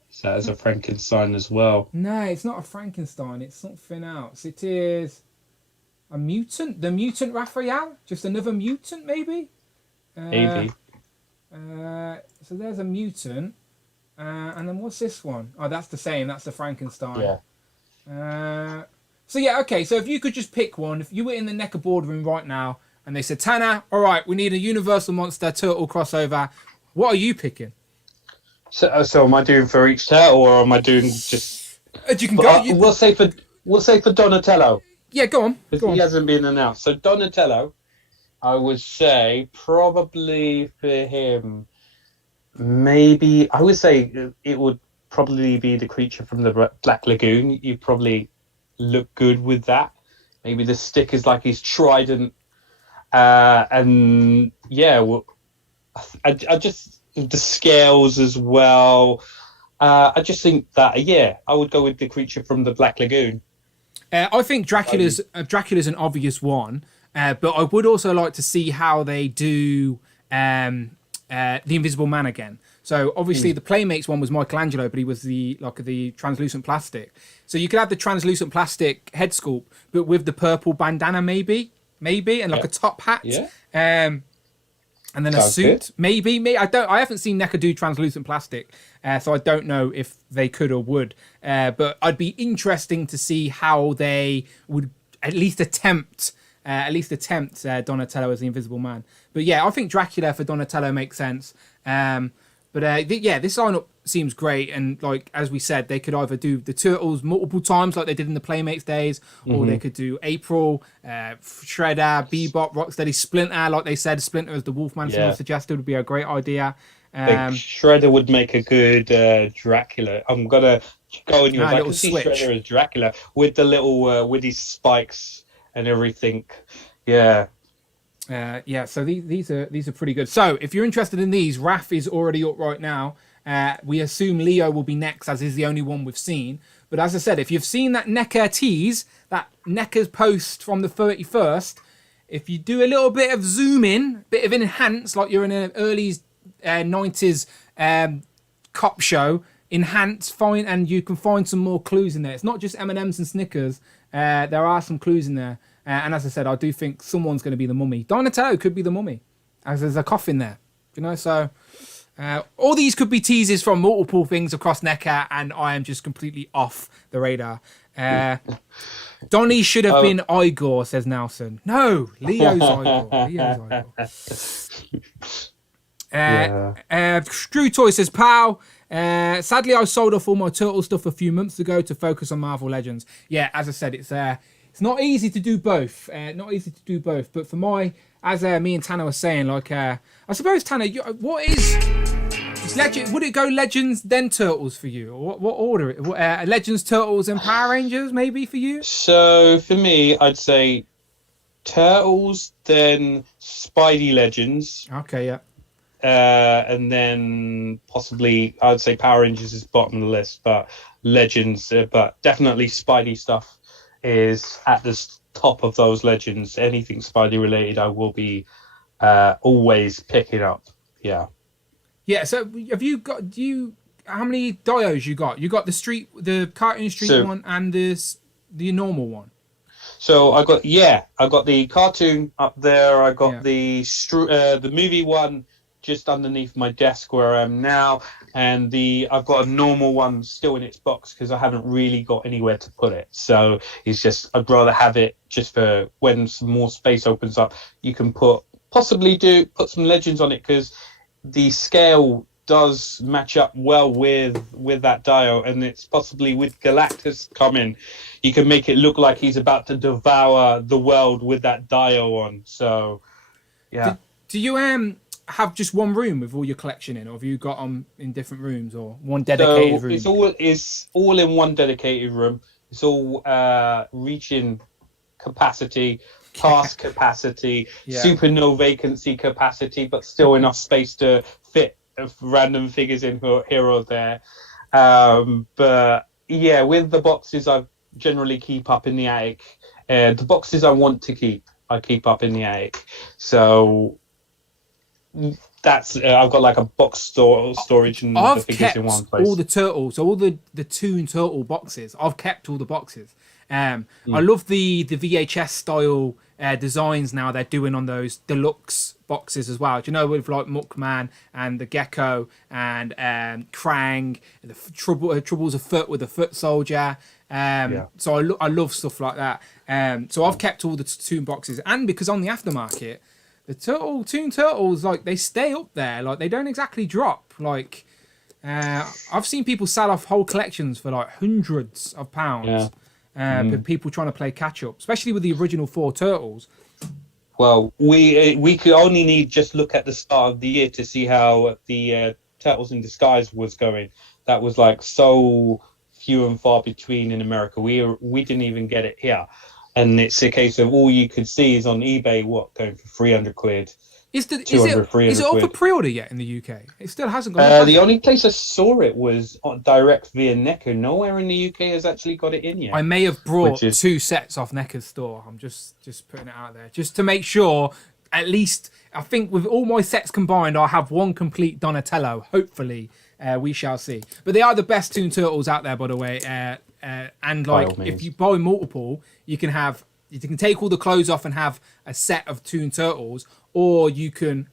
Is that as a Frankenstein as well? No, it's not a Frankenstein. It's something else. It is a mutant. The mutant Raphael? Just another mutant, maybe? Maybe. So there's a mutant. And then what's this one? Oh, that's the same. That's the Frankenstein. Yeah. So yeah, okay. So if you could just pick one. If you were in the NECA boardroom right now, and they said, Tanner, all right, we need a Universal Monster Turtle crossover. What are you picking? So am I doing for each turtle, or am I doing just? You can go. We'll say for Donatello. Yeah, go on. Because he hasn't been announced. So Donatello, I would say probably for him, maybe I would say it would probably be the creature from the Black Lagoon. You probably look good with that. Maybe the stick is like his trident. And yeah, I just the scales as well. I just think that I would go with the creature from the Black Lagoon. I think Dracula's an obvious one, but I would also like to see how they do the Invisible Man again. So obviously the Playmates one was Michelangelo, but he was the translucent plastic. So you could have the translucent plastic head sculpt, but with the purple bandana maybe, and like a top hat. Yeah. And then a suit, good. maybe. I haven't seen NECA do translucent plastic, so I don't know if they could or would. But I'd be interesting to see how they would at least attempt Donatello as the Invisible Man. But yeah, I think Dracula for Donatello makes sense. This lineup seems great, and like as we said, they could either do the Turtles multiple times like they did in the Playmates days, or they could do April, Shredder, Bebop, Rocksteady, Splinter, like they said. Splinter as the Wolfman, someone suggested would be a great idea. Shredder would make a good Dracula. I'm gonna go on you. I can see switch. Shredder as Dracula with the little with his spikes and everything. Yeah. So these are pretty good. So if you're interested in these, Raph is already up right now. We assume Leo will be next, as is the only one we've seen. But as I said, if you've seen that NECA tease, that NECA's post from the 31st, if you do a little bit of zoom in, bit of enhance, like you're in an early 90s cop show, enhance, find, and you can find some more clues in there. It's not just M&Ms and Snickers. There are some clues in there. And as I said, I do think someone's going to be the mummy. Donatello could be the mummy, as there's a coffin there. You know, so all these could be teases from multiple things across NECA, and I am just completely off the radar. Donnie should have been Igor, says Nelson. No, Leo's Igor. Screw Toy says, "Pow. Sadly, I sold off all my Turtle stuff a few months ago to focus on Marvel Legends." Yeah, as I said, it's not easy to do both. But for as me and Tanner were saying, like, I suppose, Tanner, what is Legend? Would it go Legends then Turtles for you, or what order? Legends, Turtles, and Power Rangers maybe for you? So for me, I'd say Turtles, then Spidey Legends. Okay, yeah. And then possibly I'd say Power Rangers is bottom of the list, but Legends, but definitely Spidey stuff is at the top of those Legends. Anything Spidey related, I will be always picking up. Yeah. Yeah. So have you got? How many dios you got? You got the cartoon street one, and the normal one. So I got the cartoon up there. I got the movie one just underneath my desk where I am now, and I've got a normal one still in its box because I haven't really got anywhere to put it. So it's just, I'd rather have it just for when some more space opens up. You can put some Legends on it because the scale does match up well with that dio, and it's possibly with Galactus coming, you can make it look like he's about to devour the world with that dio on. So yeah. Do you have just one room with all your collection in, or have you got them in different rooms, or one dedicated room? It's all in one dedicated room. It's all reaching capacity, task capacity, super no vacancy capacity, but still enough space to fit random figures in here or there. But yeah, with the boxes, I generally keep up in the attic. The boxes I want to keep, I keep up in the attic. So that's I've got like a box storage and the figures in one place. All the turtles, all the Toon Turtle boxes. I've kept all the boxes. I love the VHS style designs now they're doing on those deluxe boxes as well. Do you know, with like Muckman and the Gecko and Krang, and the Troubles Afoot with the Foot Soldier. So I love stuff like that. So I've kept all the Toon boxes, and because on the aftermarket, the Toon Turtles, like, they stay up there, like they don't exactly drop. Like I've seen people sell off whole collections for like hundreds of pounds. But people trying to play catch up, especially with the original 4 Turtles. Well, we could only need just look at the start of the year to see how the Turtles in Disguise was going. That was like so few and far between in America. We didn't even get it here, and it's a case of all you could see is on eBay going for 300 quid. Is it up for pre-order yet in the UK? It still hasn't gone. The only place I saw it was direct via NECA. Nowhere in the UK has actually got it in yet. I may have brought 2 sets off NECA's store. I'm just putting it out there, just to make sure. At least I think with all my sets combined, I'll have one complete Donatello. Hopefully, we shall see. But they are the best Toon Turtles out there, by the way. And like, if you buy multiple, you can take all the clothes off and have a set of Toon Turtles, or you can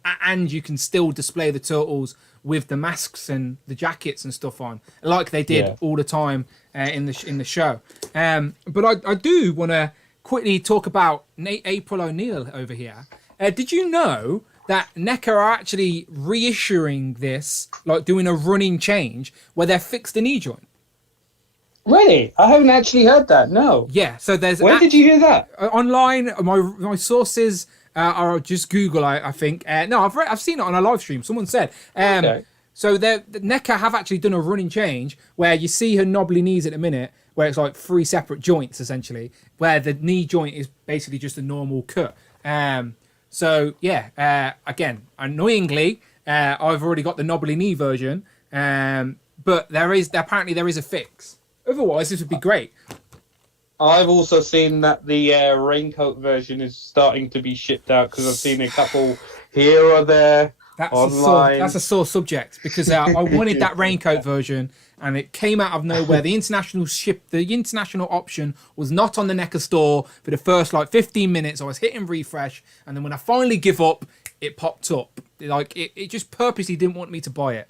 still display the turtles with the masks and the jackets and stuff on, like they did all the time in the show. But I do want to quickly talk about April O'Neil over here. Did you know that NECA are actually reissuing this, like doing a running change where they're fixed the knee joint? Really? I haven't actually heard that. No. Yeah. So there's. Where did you hear that? Online. My sources are just Google. I think. No, I've seen it on a live stream. Someone said. Okay. So the NECA have actually done a running change where you see her knobbly knees at the minute, where it's like 3 separate joints essentially, where the knee joint is basically just a normal cut. So yeah, again, annoyingly, I've already got the knobbly knee version, but there is a fix. Otherwise, this would be great. I've also seen that the raincoat version is starting to be shipped out because I've seen a couple here or there online. That's a sore subject because I wanted that raincoat version and it came out of nowhere. The international option was not on the NECA store for the first like 15 minutes. I was hitting refresh, and then when I finally give up, it popped up. Like it just purposely didn't want me to buy it.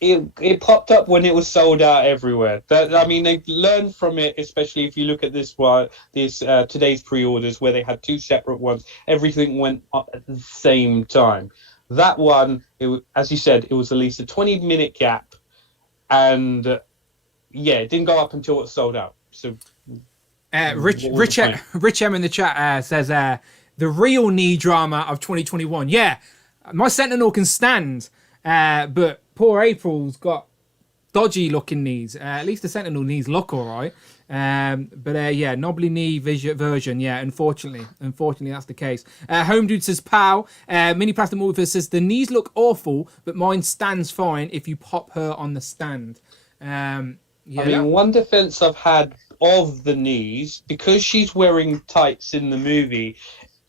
It popped up when it was sold out everywhere. I mean, they learned from it, especially if you look at this one, today's pre-orders where they had 2 separate ones. Everything went up at the same time. That one, as you said, it was at least a 20-minute gap, and it didn't go up until it was sold out. So, Rich M in the chat says the real knee drama of 2021. Yeah, my Sentinel can stand, but poor April's got dodgy looking knees. At least the Sentinel knees look all right. But knobbly knee version. Yeah, unfortunately that's the case. Home Dude says, "Pow." Mini Plastic Morpher says the knees look awful, but mine stands fine if you pop her on the stand. One defense I've had of the knees, because she's wearing tights in the movie,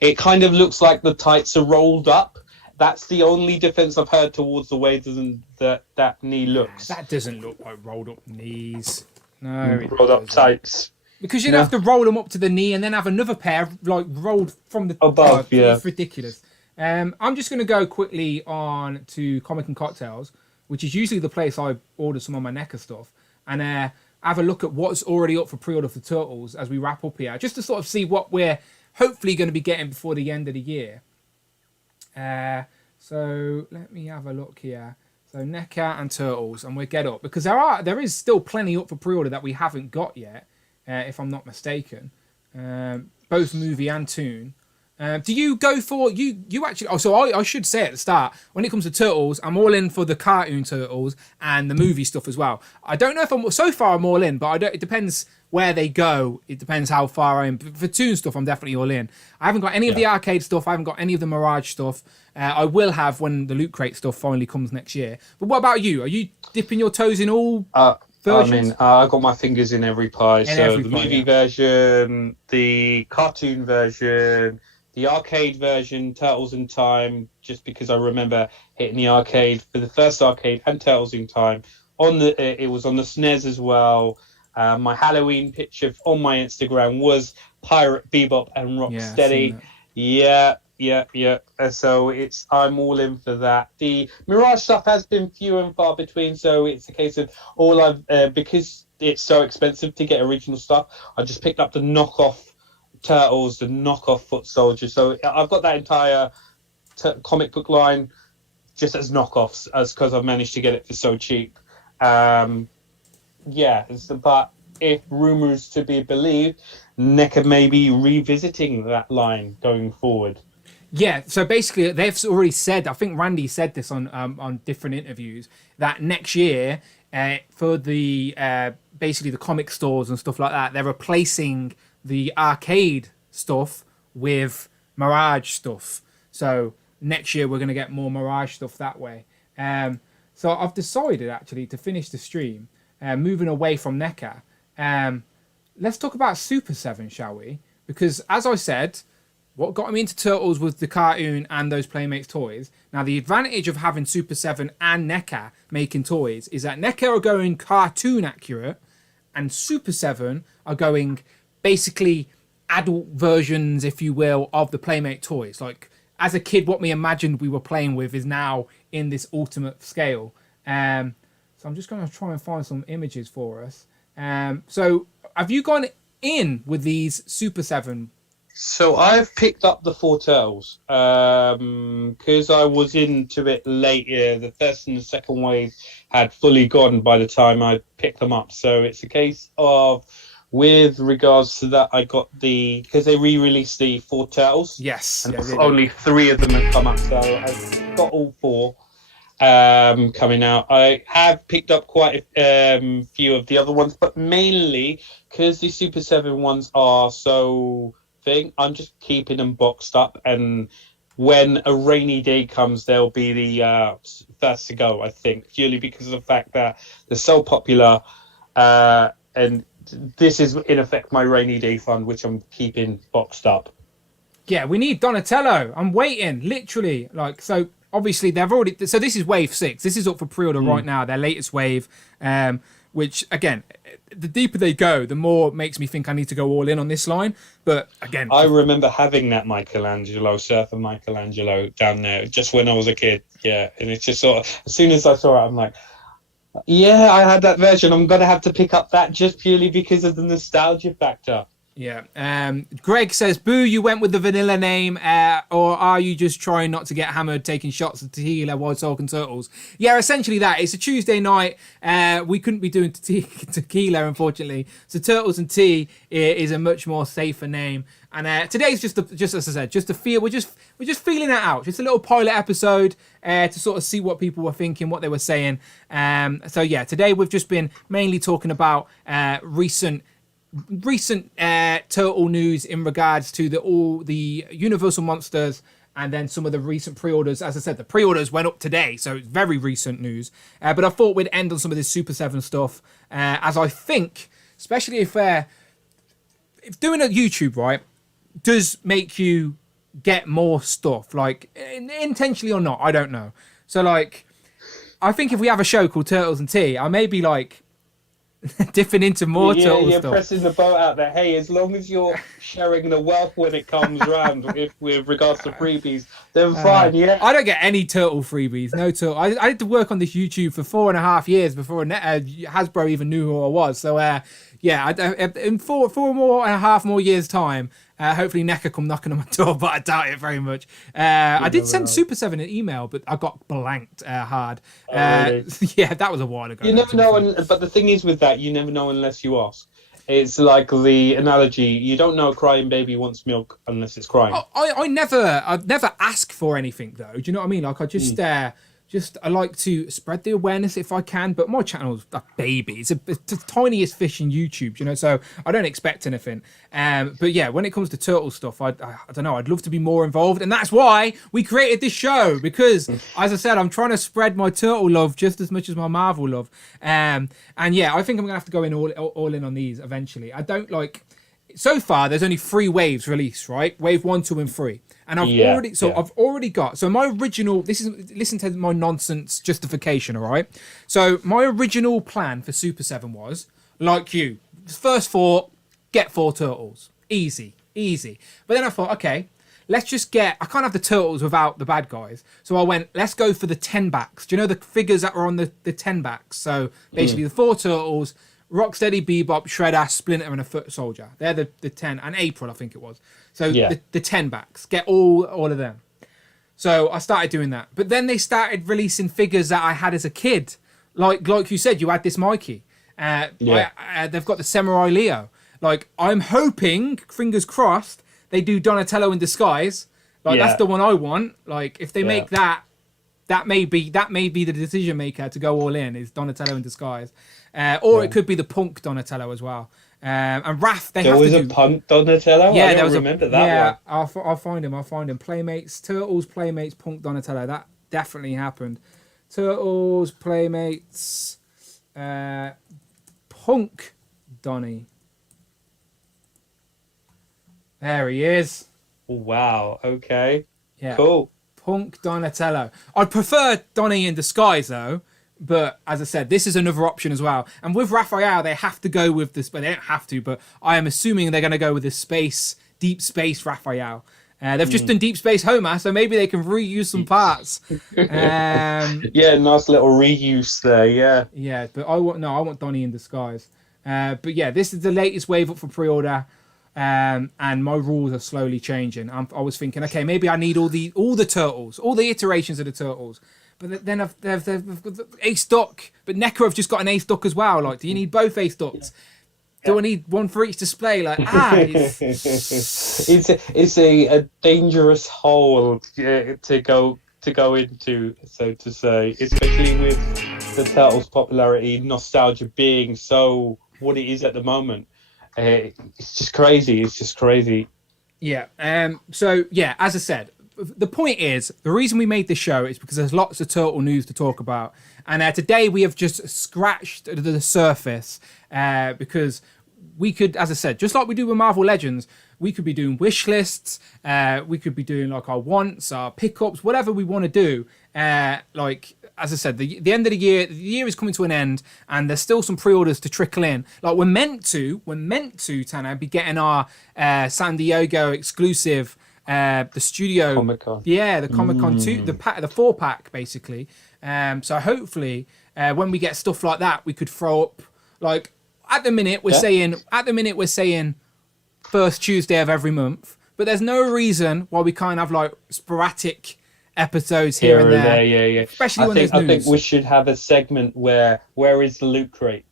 it kind of looks like the tights are rolled up. That's the only defense I've heard towards the way that knee looks. That doesn't look like rolled up knees. No, rolled up tights. Because you'd have to roll them up to the knee and then have another pair like rolled from the above. It's ridiculous. I'm just going to go quickly on to Comic and Cocktails, which is usually the place I order some of my NECA stuff, and have a look at what's already up for pre-order for Turtles as we wrap up here, just to sort of see what we're hopefully going to be getting before the end of the year. So let me have a look here. So NECA and Turtles, and we'll get up because there is still plenty up for pre-order that we haven't got yet, if I'm not mistaken. Both movie and toon. Do you go for you actually? Oh, so I should say at the start, when it comes to Turtles, I'm all in for the cartoon Turtles and the movie stuff as well. I don't know if I'm all in, but it depends where they go. It depends how far I am. For toon stuff, I'm definitely all in. I haven't got any of the arcade stuff. I haven't got any of the Mirage stuff. I will have when the Loot Crate stuff finally comes next year. But what about you? Are you dipping your toes in all versions? I got my fingers in every pie. The movie version, the cartoon version, the arcade version, Turtles in Time, just because I remember hitting the arcade for the first arcade and Turtles in Time. It was on the SNES as well. My Halloween picture on my Instagram was Pirate Bebop and Rocksteady. Yeah. So I'm all in for that. The Mirage stuff has been few and far between, so it's a case of because it's so expensive to get original stuff, I just picked up the knockoff Turtles, the knockoff Foot Soldiers. So I've got that entire comic book line just as knockoffs, because I've managed to get it for so cheap. But if rumours to be believed, NECA may be revisiting that line going forward. Yeah, so basically they've already said, I think Randy said this on different interviews, that next year for the basically the comic stores and stuff like that, they're replacing the arcade stuff with Mirage stuff. So next year we're going to get more Mirage stuff that way. So I've decided actually to finish the stream, moving away from NECA. Let's talk about Super 7, shall we? Because as I said, what got me into Turtles was the cartoon and those Playmates toys. Now the advantage of having Super 7 and NECA making toys is that NECA are going cartoon accurate and Super 7 are going basically adult versions, if you will, of the Playmate toys. Like, as a kid, what we imagined we were playing with is now in this ultimate scale. So I'm just going to try and find some images for us. So have you gone in with these Super 7? So I've picked up the 4 Turtles because I was into it late. The first and the second wave had fully gone by the time I picked them up. So it's a case of, with regards to that, I got because they re-released the 4 Turtles. Yes. And only 3 of them have come up, so I've got all 4. coming out. I have picked up quite a few of the other ones, but mainly because the Super 7 ones are so thing, I'm just keeping them boxed up, and when a rainy day comes, they'll be the first to go, I think, purely because of the fact that they're so popular, and this is in effect my rainy day fund, which I'm keeping boxed up. Yeah, we need Donatello. I'm waiting, literally. Like, so obviously they've already. So this is Wave 6. This is up for pre-order right now. Their latest wave, which again, the deeper they go, the more it makes me think I need to go all in on this line. But again, I remember having that Michelangelo, Surfer Michelangelo, down there just when I was a kid. Yeah, and it's just sort of, as soon as I saw it, I'm like, yeah, I had that version. I'm gonna have to pick up that just purely because of the nostalgia factor. Yeah. Greg says, boo, you went with the vanilla name, or are you just trying not to get hammered taking shots of tequila while talking turtles? Yeah, essentially that. It's a Tuesday night. We couldn't be doing tequila, unfortunately. So Turtles and Tea is a much more safer name. And today's just as I said, just to feel, we're just feeling it out. Just a little pilot episode to sort of see what people were thinking, what they were saying. So yeah, today we've just been mainly talking about recent turtle news in regards to all the Universal monsters, and then some of the recent pre-orders. As I said, the pre-orders went up today, so it's very recent news. But I thought we'd end on some of this Super 7 stuff, as I think, especially if doing a YouTube, right, does make you get more stuff, like intentionally or not, I don't know. So like, I think if we have a show called Turtles and Tea, I may be like dipping into more turtle you're stuff. pressing the boat out there. Hey, as long as you're sharing the wealth when it comes round, with regards to freebies, then fine. Yeah, I don't get any turtle freebies. No turtle. I had to work on this YouTube for 4.5 years before Hasbro even knew who I was. So yeah, in 4.5 more years time, hopefully NECA come knocking on my door, but I doubt it very much. I did send Super 7 an email, but I got blanked hard. Really? Yeah, that was a while ago. You never know, but the thing is with that, you never know unless you ask. It's like the analogy: you don't know a crying baby wants milk unless it's crying. I'd never ask for anything though. Do you know what I mean? Like I just I like to spread the awareness if I can, but my channel's a baby. It's the tiniest fish in YouTube, you know, so I don't expect anything. But yeah, when it comes to turtle stuff, I don't know, I'd love to be more involved. And that's why we created this show, because as I said, I'm trying to spread my turtle love just as much as my Marvel love. And yeah, I think I'm going to have to go in all in on these eventually. I don't like... So far, there's only 3 waves released, right? Wave 1, 2, and 3. And I've already got... So my original... Listen to my nonsense justification, all right? So my original plan for Super 7 was, like you, first 4, get 4 turtles. Easy. But then I thought, okay, let's just get... I can't have the turtles without the bad guys. So I went, let's go for the 10 backs. Do you know the figures that are on the 10 backs? So basically the 4 turtles... Rocksteady, Bebop, Shredder, Splinter, and a Foot Soldier. They're the 10, and April, I think it was. So the 10 backs. Get all of them. So I started doing that. But then they started releasing figures that I had as a kid. Like you said, you had this Mikey. They've got the Samurai Leo. Like, I'm hoping, fingers crossed, they do Donatello in disguise. Like, that's the one I want. Like, if they make that may be the decision maker to go all in, is Donatello in disguise. Or it could be the Punk Donatello as well. And Raph, there was a Punk Donatello? Yeah, I don't remember that one. I'll find him. Playmates, Turtles, Playmates, Punk Donatello. That definitely happened. Turtles, Playmates, Punk Donnie. There he is. Wow, okay. Yeah. Cool. Punk Donatello. I'd prefer Donnie in disguise though, but as I said, this is another option as well. And with Raphael, they have to go with this, but they don't have to, but I am assuming they're going to go with this deep space Raphael. They've just done Deep Space Homer, so maybe they can reuse some parts. Yeah, nice little reuse there, yeah. Yeah, but I want Donnie in disguise. But yeah, this is the latest wave up for pre-order. And my rules are slowly changing. I was thinking, okay, maybe I need all the turtles, all the iterations of the turtles. But then they've got Ace Duck, but NECA have just got an Ace Duck as well. Like, do you need both Ace Ducks? Do I need one for each display? Like, it's a dangerous hole to go to go into, so to say, especially with the Turtles' popularity, nostalgia being so what it is at the moment. It's just crazy. It's just crazy. Yeah. So yeah, as I said, the point is, the reason we made this show is because there's lots of turtle news to talk about, and today we have just scratched the surface because we could, as I said, just like we do with Marvel Legends, we could be doing wish lists, we could be doing like our wants, our pickups, whatever we want to do. Like, as I said, the end of the year is coming to an end, and there's still some pre-orders to trickle in. Like we're meant to, Tanner, be getting our San Diego exclusive, the studio Comic-Con. Yeah, the Comic-Con 2, the 4-pack basically. So hopefully, when we get stuff like that, we could throw up, like, at the minute we're saying first Tuesday of every month, but there's no reason why we can't have like sporadic episodes here and there. Yeah. Especially when there's news. I think we should have a segment where is the loot crate?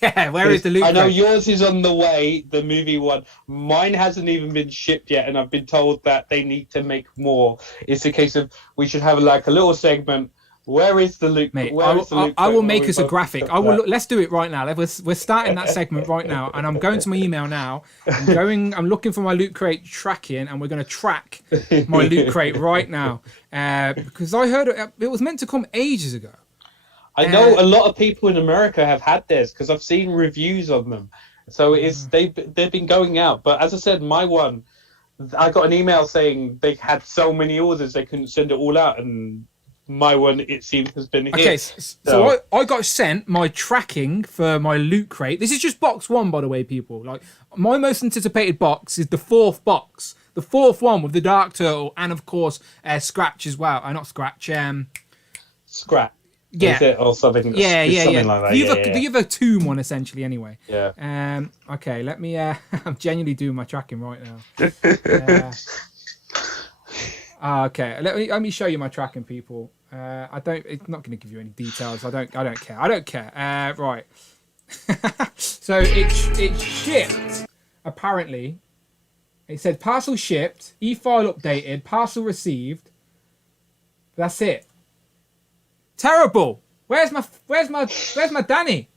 Yeah, where is the loot crate? I know yours is on the way, the movie one. Mine hasn't even been shipped yet, and I've been told that they need to make more. It's a case of we should have like a little segment. Where is the loot? Mate, I will make us a graphic. Let's do it right now. We're starting that segment right now, and I'm going to my email now. I'm looking for my loot crate tracking, and we're going to track my loot crate right now because I heard it was meant to come ages ago. I know a lot of people in America have had this because I've seen reviews on them. So they've been going out. But as I said, my one, I got an email saying they had so many orders they couldn't send it all out, and my one, it seems, has been hit. Okay, so I got sent my tracking for my loot crate. This is just box 1, by the way, people. Like, my most anticipated box is the 4th box. The 4th one with the Dark Turtle and, of course, Scratch as well. Not Scratch. Scrap. Yeah. Is it, or something? Something like that. The other Tomb one, essentially, anyway. Yeah. Okay, let me... I'm genuinely doing my tracking right now. Okay, let me show you my tracking, people. It's not going to give you any details. I don't care. Right. So it shipped. Apparently, it said parcel shipped, e-file updated, parcel received. That's it. Terrible. Where's my Danny?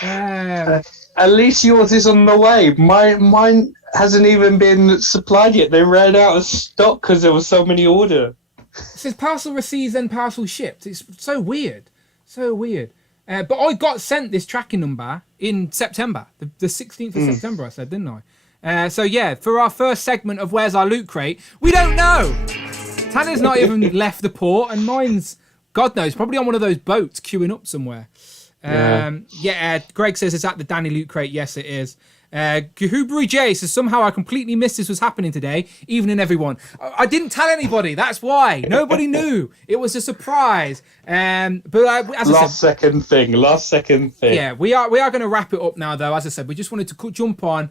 At least yours is on the way. Mine hasn't even been supplied yet. They ran out of stock because there were so many orders. It says parcel received and parcel shipped. It's so weird. But I got sent this tracking number in September, the 16th of September, I said, didn't I? So yeah, for our first segment of Where's Our Loot Crate, we don't know. Tanner's not even left the port, and mine's, God knows, probably on one of those boats queuing up somewhere. Greg says it's at the Danny Loot Crate. Yes, it is. Gahubri J says somehow I completely missed this was happening today. Evening, everyone. I didn't tell anybody. That's why nobody knew. It was a surprise. Last second thing. Yeah, we are going to wrap it up now, though. As I said, we just wanted to jump on,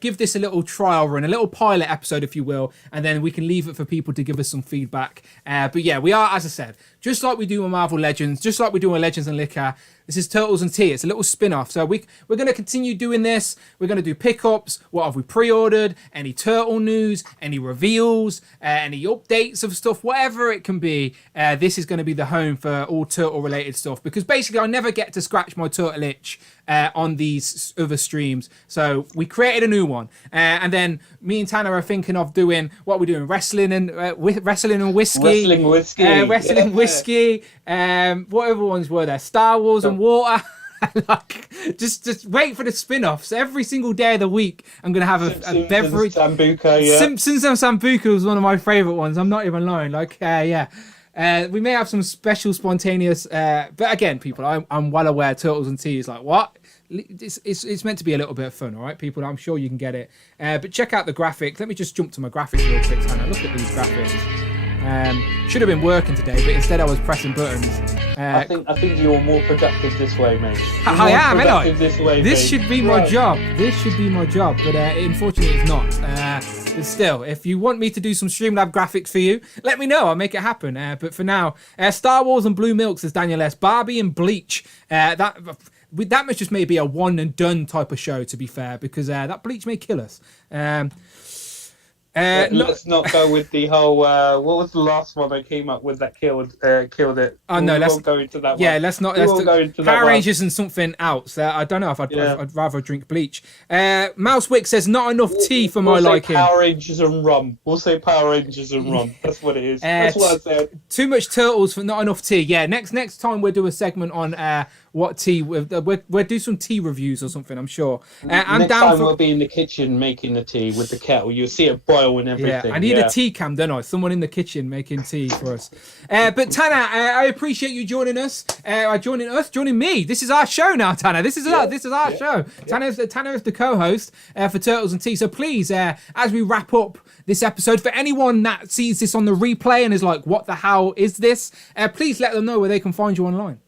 give this a little trial run, a little pilot episode, if you will, and then we can leave it for people to give us some feedback. But yeah, we are, as I said, just like we do on Marvel Legends, just like we do on Legends and Liquor. This is Turtles and Tea. It's a little spin-off. So we're going to continue doing this. We're going to do pickups. What have we pre-ordered? Any turtle news? Any reveals? Any updates of stuff? Whatever it can be. This is going to be the home for all turtle-related stuff. Because basically, I never get to scratch my turtle itch on these other streams. So we created a new one. And then me and Tanner are thinking of doing, what we're doing? Wrestling and whiskey. Wrestling whiskey. Wrestling whiskey. What other ones were there? Star Wars and water. Like, just wait for the spin-offs. Every single day of the week, I'm going to have a beverage. Sambuca, yeah. Simpsons and Sambuca was one of my favourite ones. I'm not even lying. Like, we may have some special spontaneous... but again, people, I'm well aware Turtles and Tea is like, what? It's meant to be a little bit of fun, all right, people? I'm sure you can get it. But check out the graphics. Let me just jump to my graphics real quick, Hannah. Look at these graphics. Should have been working today, but instead I was pressing buttons. I think you're more productive this way, mate. I am, anyway. This should be my job. But unfortunately it's not. But still, if you want me to do some Streamlab graphics for you, let me know. I'll make it happen. But for now, Star Wars and Blue Milk, says Daniel S. Barbie and Bleach. That must just maybe a one and done type of show, to be fair, because that Bleach may kill us. Let's not go with the whole. What was the last one I came up with that killed it? Oh no, let's go into that one. Yeah, let's not. Let's go into Power Rangers and something else. I don't know if I'd rather drink bleach. Mousewick says not enough tea for my liking. Power Rangers and rum. We'll say Power Rangers and rum. That's what it is. That's what I said. Too much turtles for not enough tea. Yeah, next time we'll do a segment on what tea. We'll do some tea reviews or something. I'm sure. I'm next down time for... we'll be in the kitchen making the tea with the kettle. You'll see it boil and everything. Yeah, I need a tea cam, don't I? Someone in the kitchen making tea for us. But Tanner, I appreciate you joining us. Joining me. This is our show now, Tanner. This is our show. Yeah. Tanner is the co-host for Turtles and Tea. So please, as we wrap up this episode, for anyone that sees this on the replay and is like, "What the hell is this?" Please let them know where they can find you online.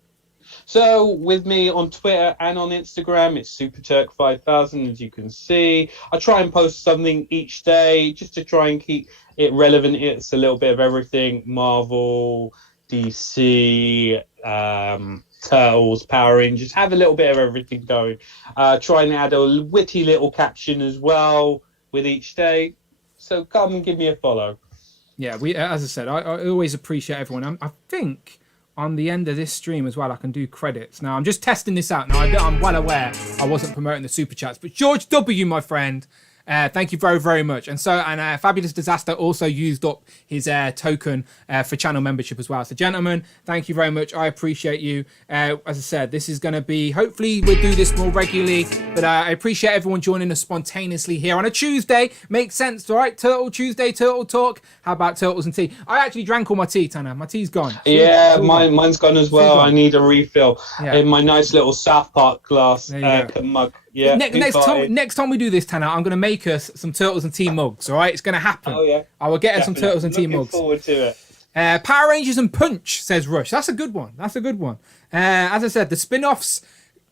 So with me on Twitter and on Instagram, it's SuperTurk5000, as you can see. I try and post something each day just to try and keep it relevant. It's a little bit of everything: Marvel, DC, Turtles, Power Rangers. Have a little bit of everything going. Try and add a witty little caption as well with each day. So come and give me a follow. Yeah, as I said, I always appreciate everyone. I think on the end of this stream as well, I can do credits. Now, I'm just testing this out. Now, I'm well aware I wasn't promoting the super chats, but George W., my friend, thank you very, very much. And Fabulous Disaster also used up his token for channel membership as well. So, gentlemen, thank you very much. I appreciate you. As I said, this is going to be, hopefully we'll do this more regularly, but I appreciate everyone joining us spontaneously here on a Tuesday. Makes sense, all right? Turtle Tuesday, Turtle Talk. How about Turtles and Tea? I actually drank all my tea, Tanner. My tea's gone. Mine's gone as well. I need a refill in my nice little South Park glass mug. Yeah. Next time we do this, Tanner, I'm going to make us some Turtles and Tea mugs. All right, it's going to happen. Oh yeah. I will get us some Turtles and Tea mugs. Looking forward to it. Power Rangers and Punch, says Rush. That's a good one. As I said, the spin-offs.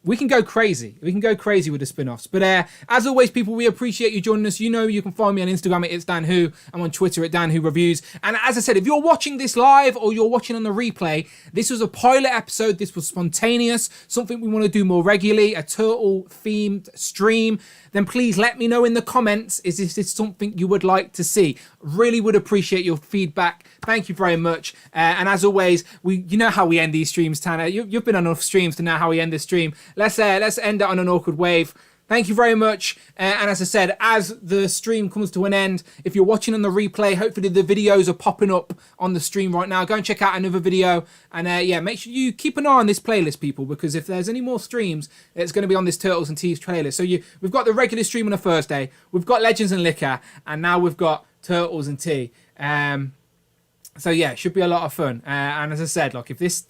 We can go crazy. We can go crazy with the spin-offs. But as always, people, we appreciate you joining us. You know you can find me on Instagram at It's Dan Who. I'm on Twitter at Dan Who Reviews. And as I said, if you're watching this live or you're watching on the replay, this was a pilot episode. This was spontaneous. Something we want to do more regularly. A turtle-themed stream. Then please let me know in the comments. Is this something you would like to see? Really would appreciate your feedback. Thank you very much. And as always, you know how we end these streams, Tanner. You've been on enough streams to know how we end this stream. Let's end it on an awkward wave. Thank you very much. And as I said, as the stream comes to an end, if you're watching on the replay, hopefully the videos are popping up on the stream right now. Go and check out another video. And make sure you keep an eye on this playlist, people, because if there's any more streams, it's going to be on this Turtles and Teas playlist. So we've got the regular stream on a Thursday. We've got Legends and Liquor. And now we've got Turtles and Tea. So yeah, it should be a lot of fun. And as I said, like if this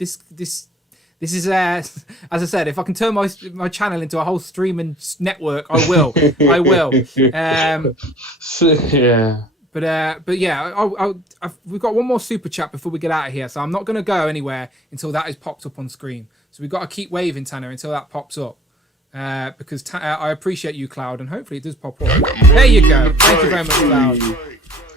is, as I said, if I can turn my channel into a whole streaming network, I will. I will. Yeah. But yeah, we've got one more super chat before we get out of here. So I'm not going to go anywhere until that is popped up on screen. So we've got to keep waving, Tanner, until that pops up. Because I appreciate you, Cloud, and hopefully it does pop up. There you go. Thank you very much, Cloud.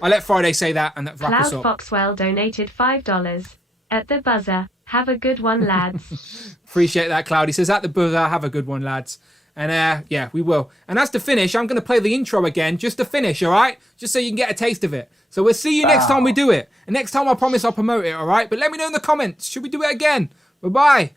I let Friday say that, and that wrap us up. Cloud Foxwell donated $5 at the buzzer. Have a good one, lads. Appreciate that, Cloud. He says, at the buzzer, have a good one, lads. And yeah, we will. And as to finish, I'm going to play the intro again, just to finish, all right? Just so you can get a taste of it. So we'll see you next time we do it. And next time I promise I'll promote it, all right? But let me know in the comments. Should we do it again? Bye-bye.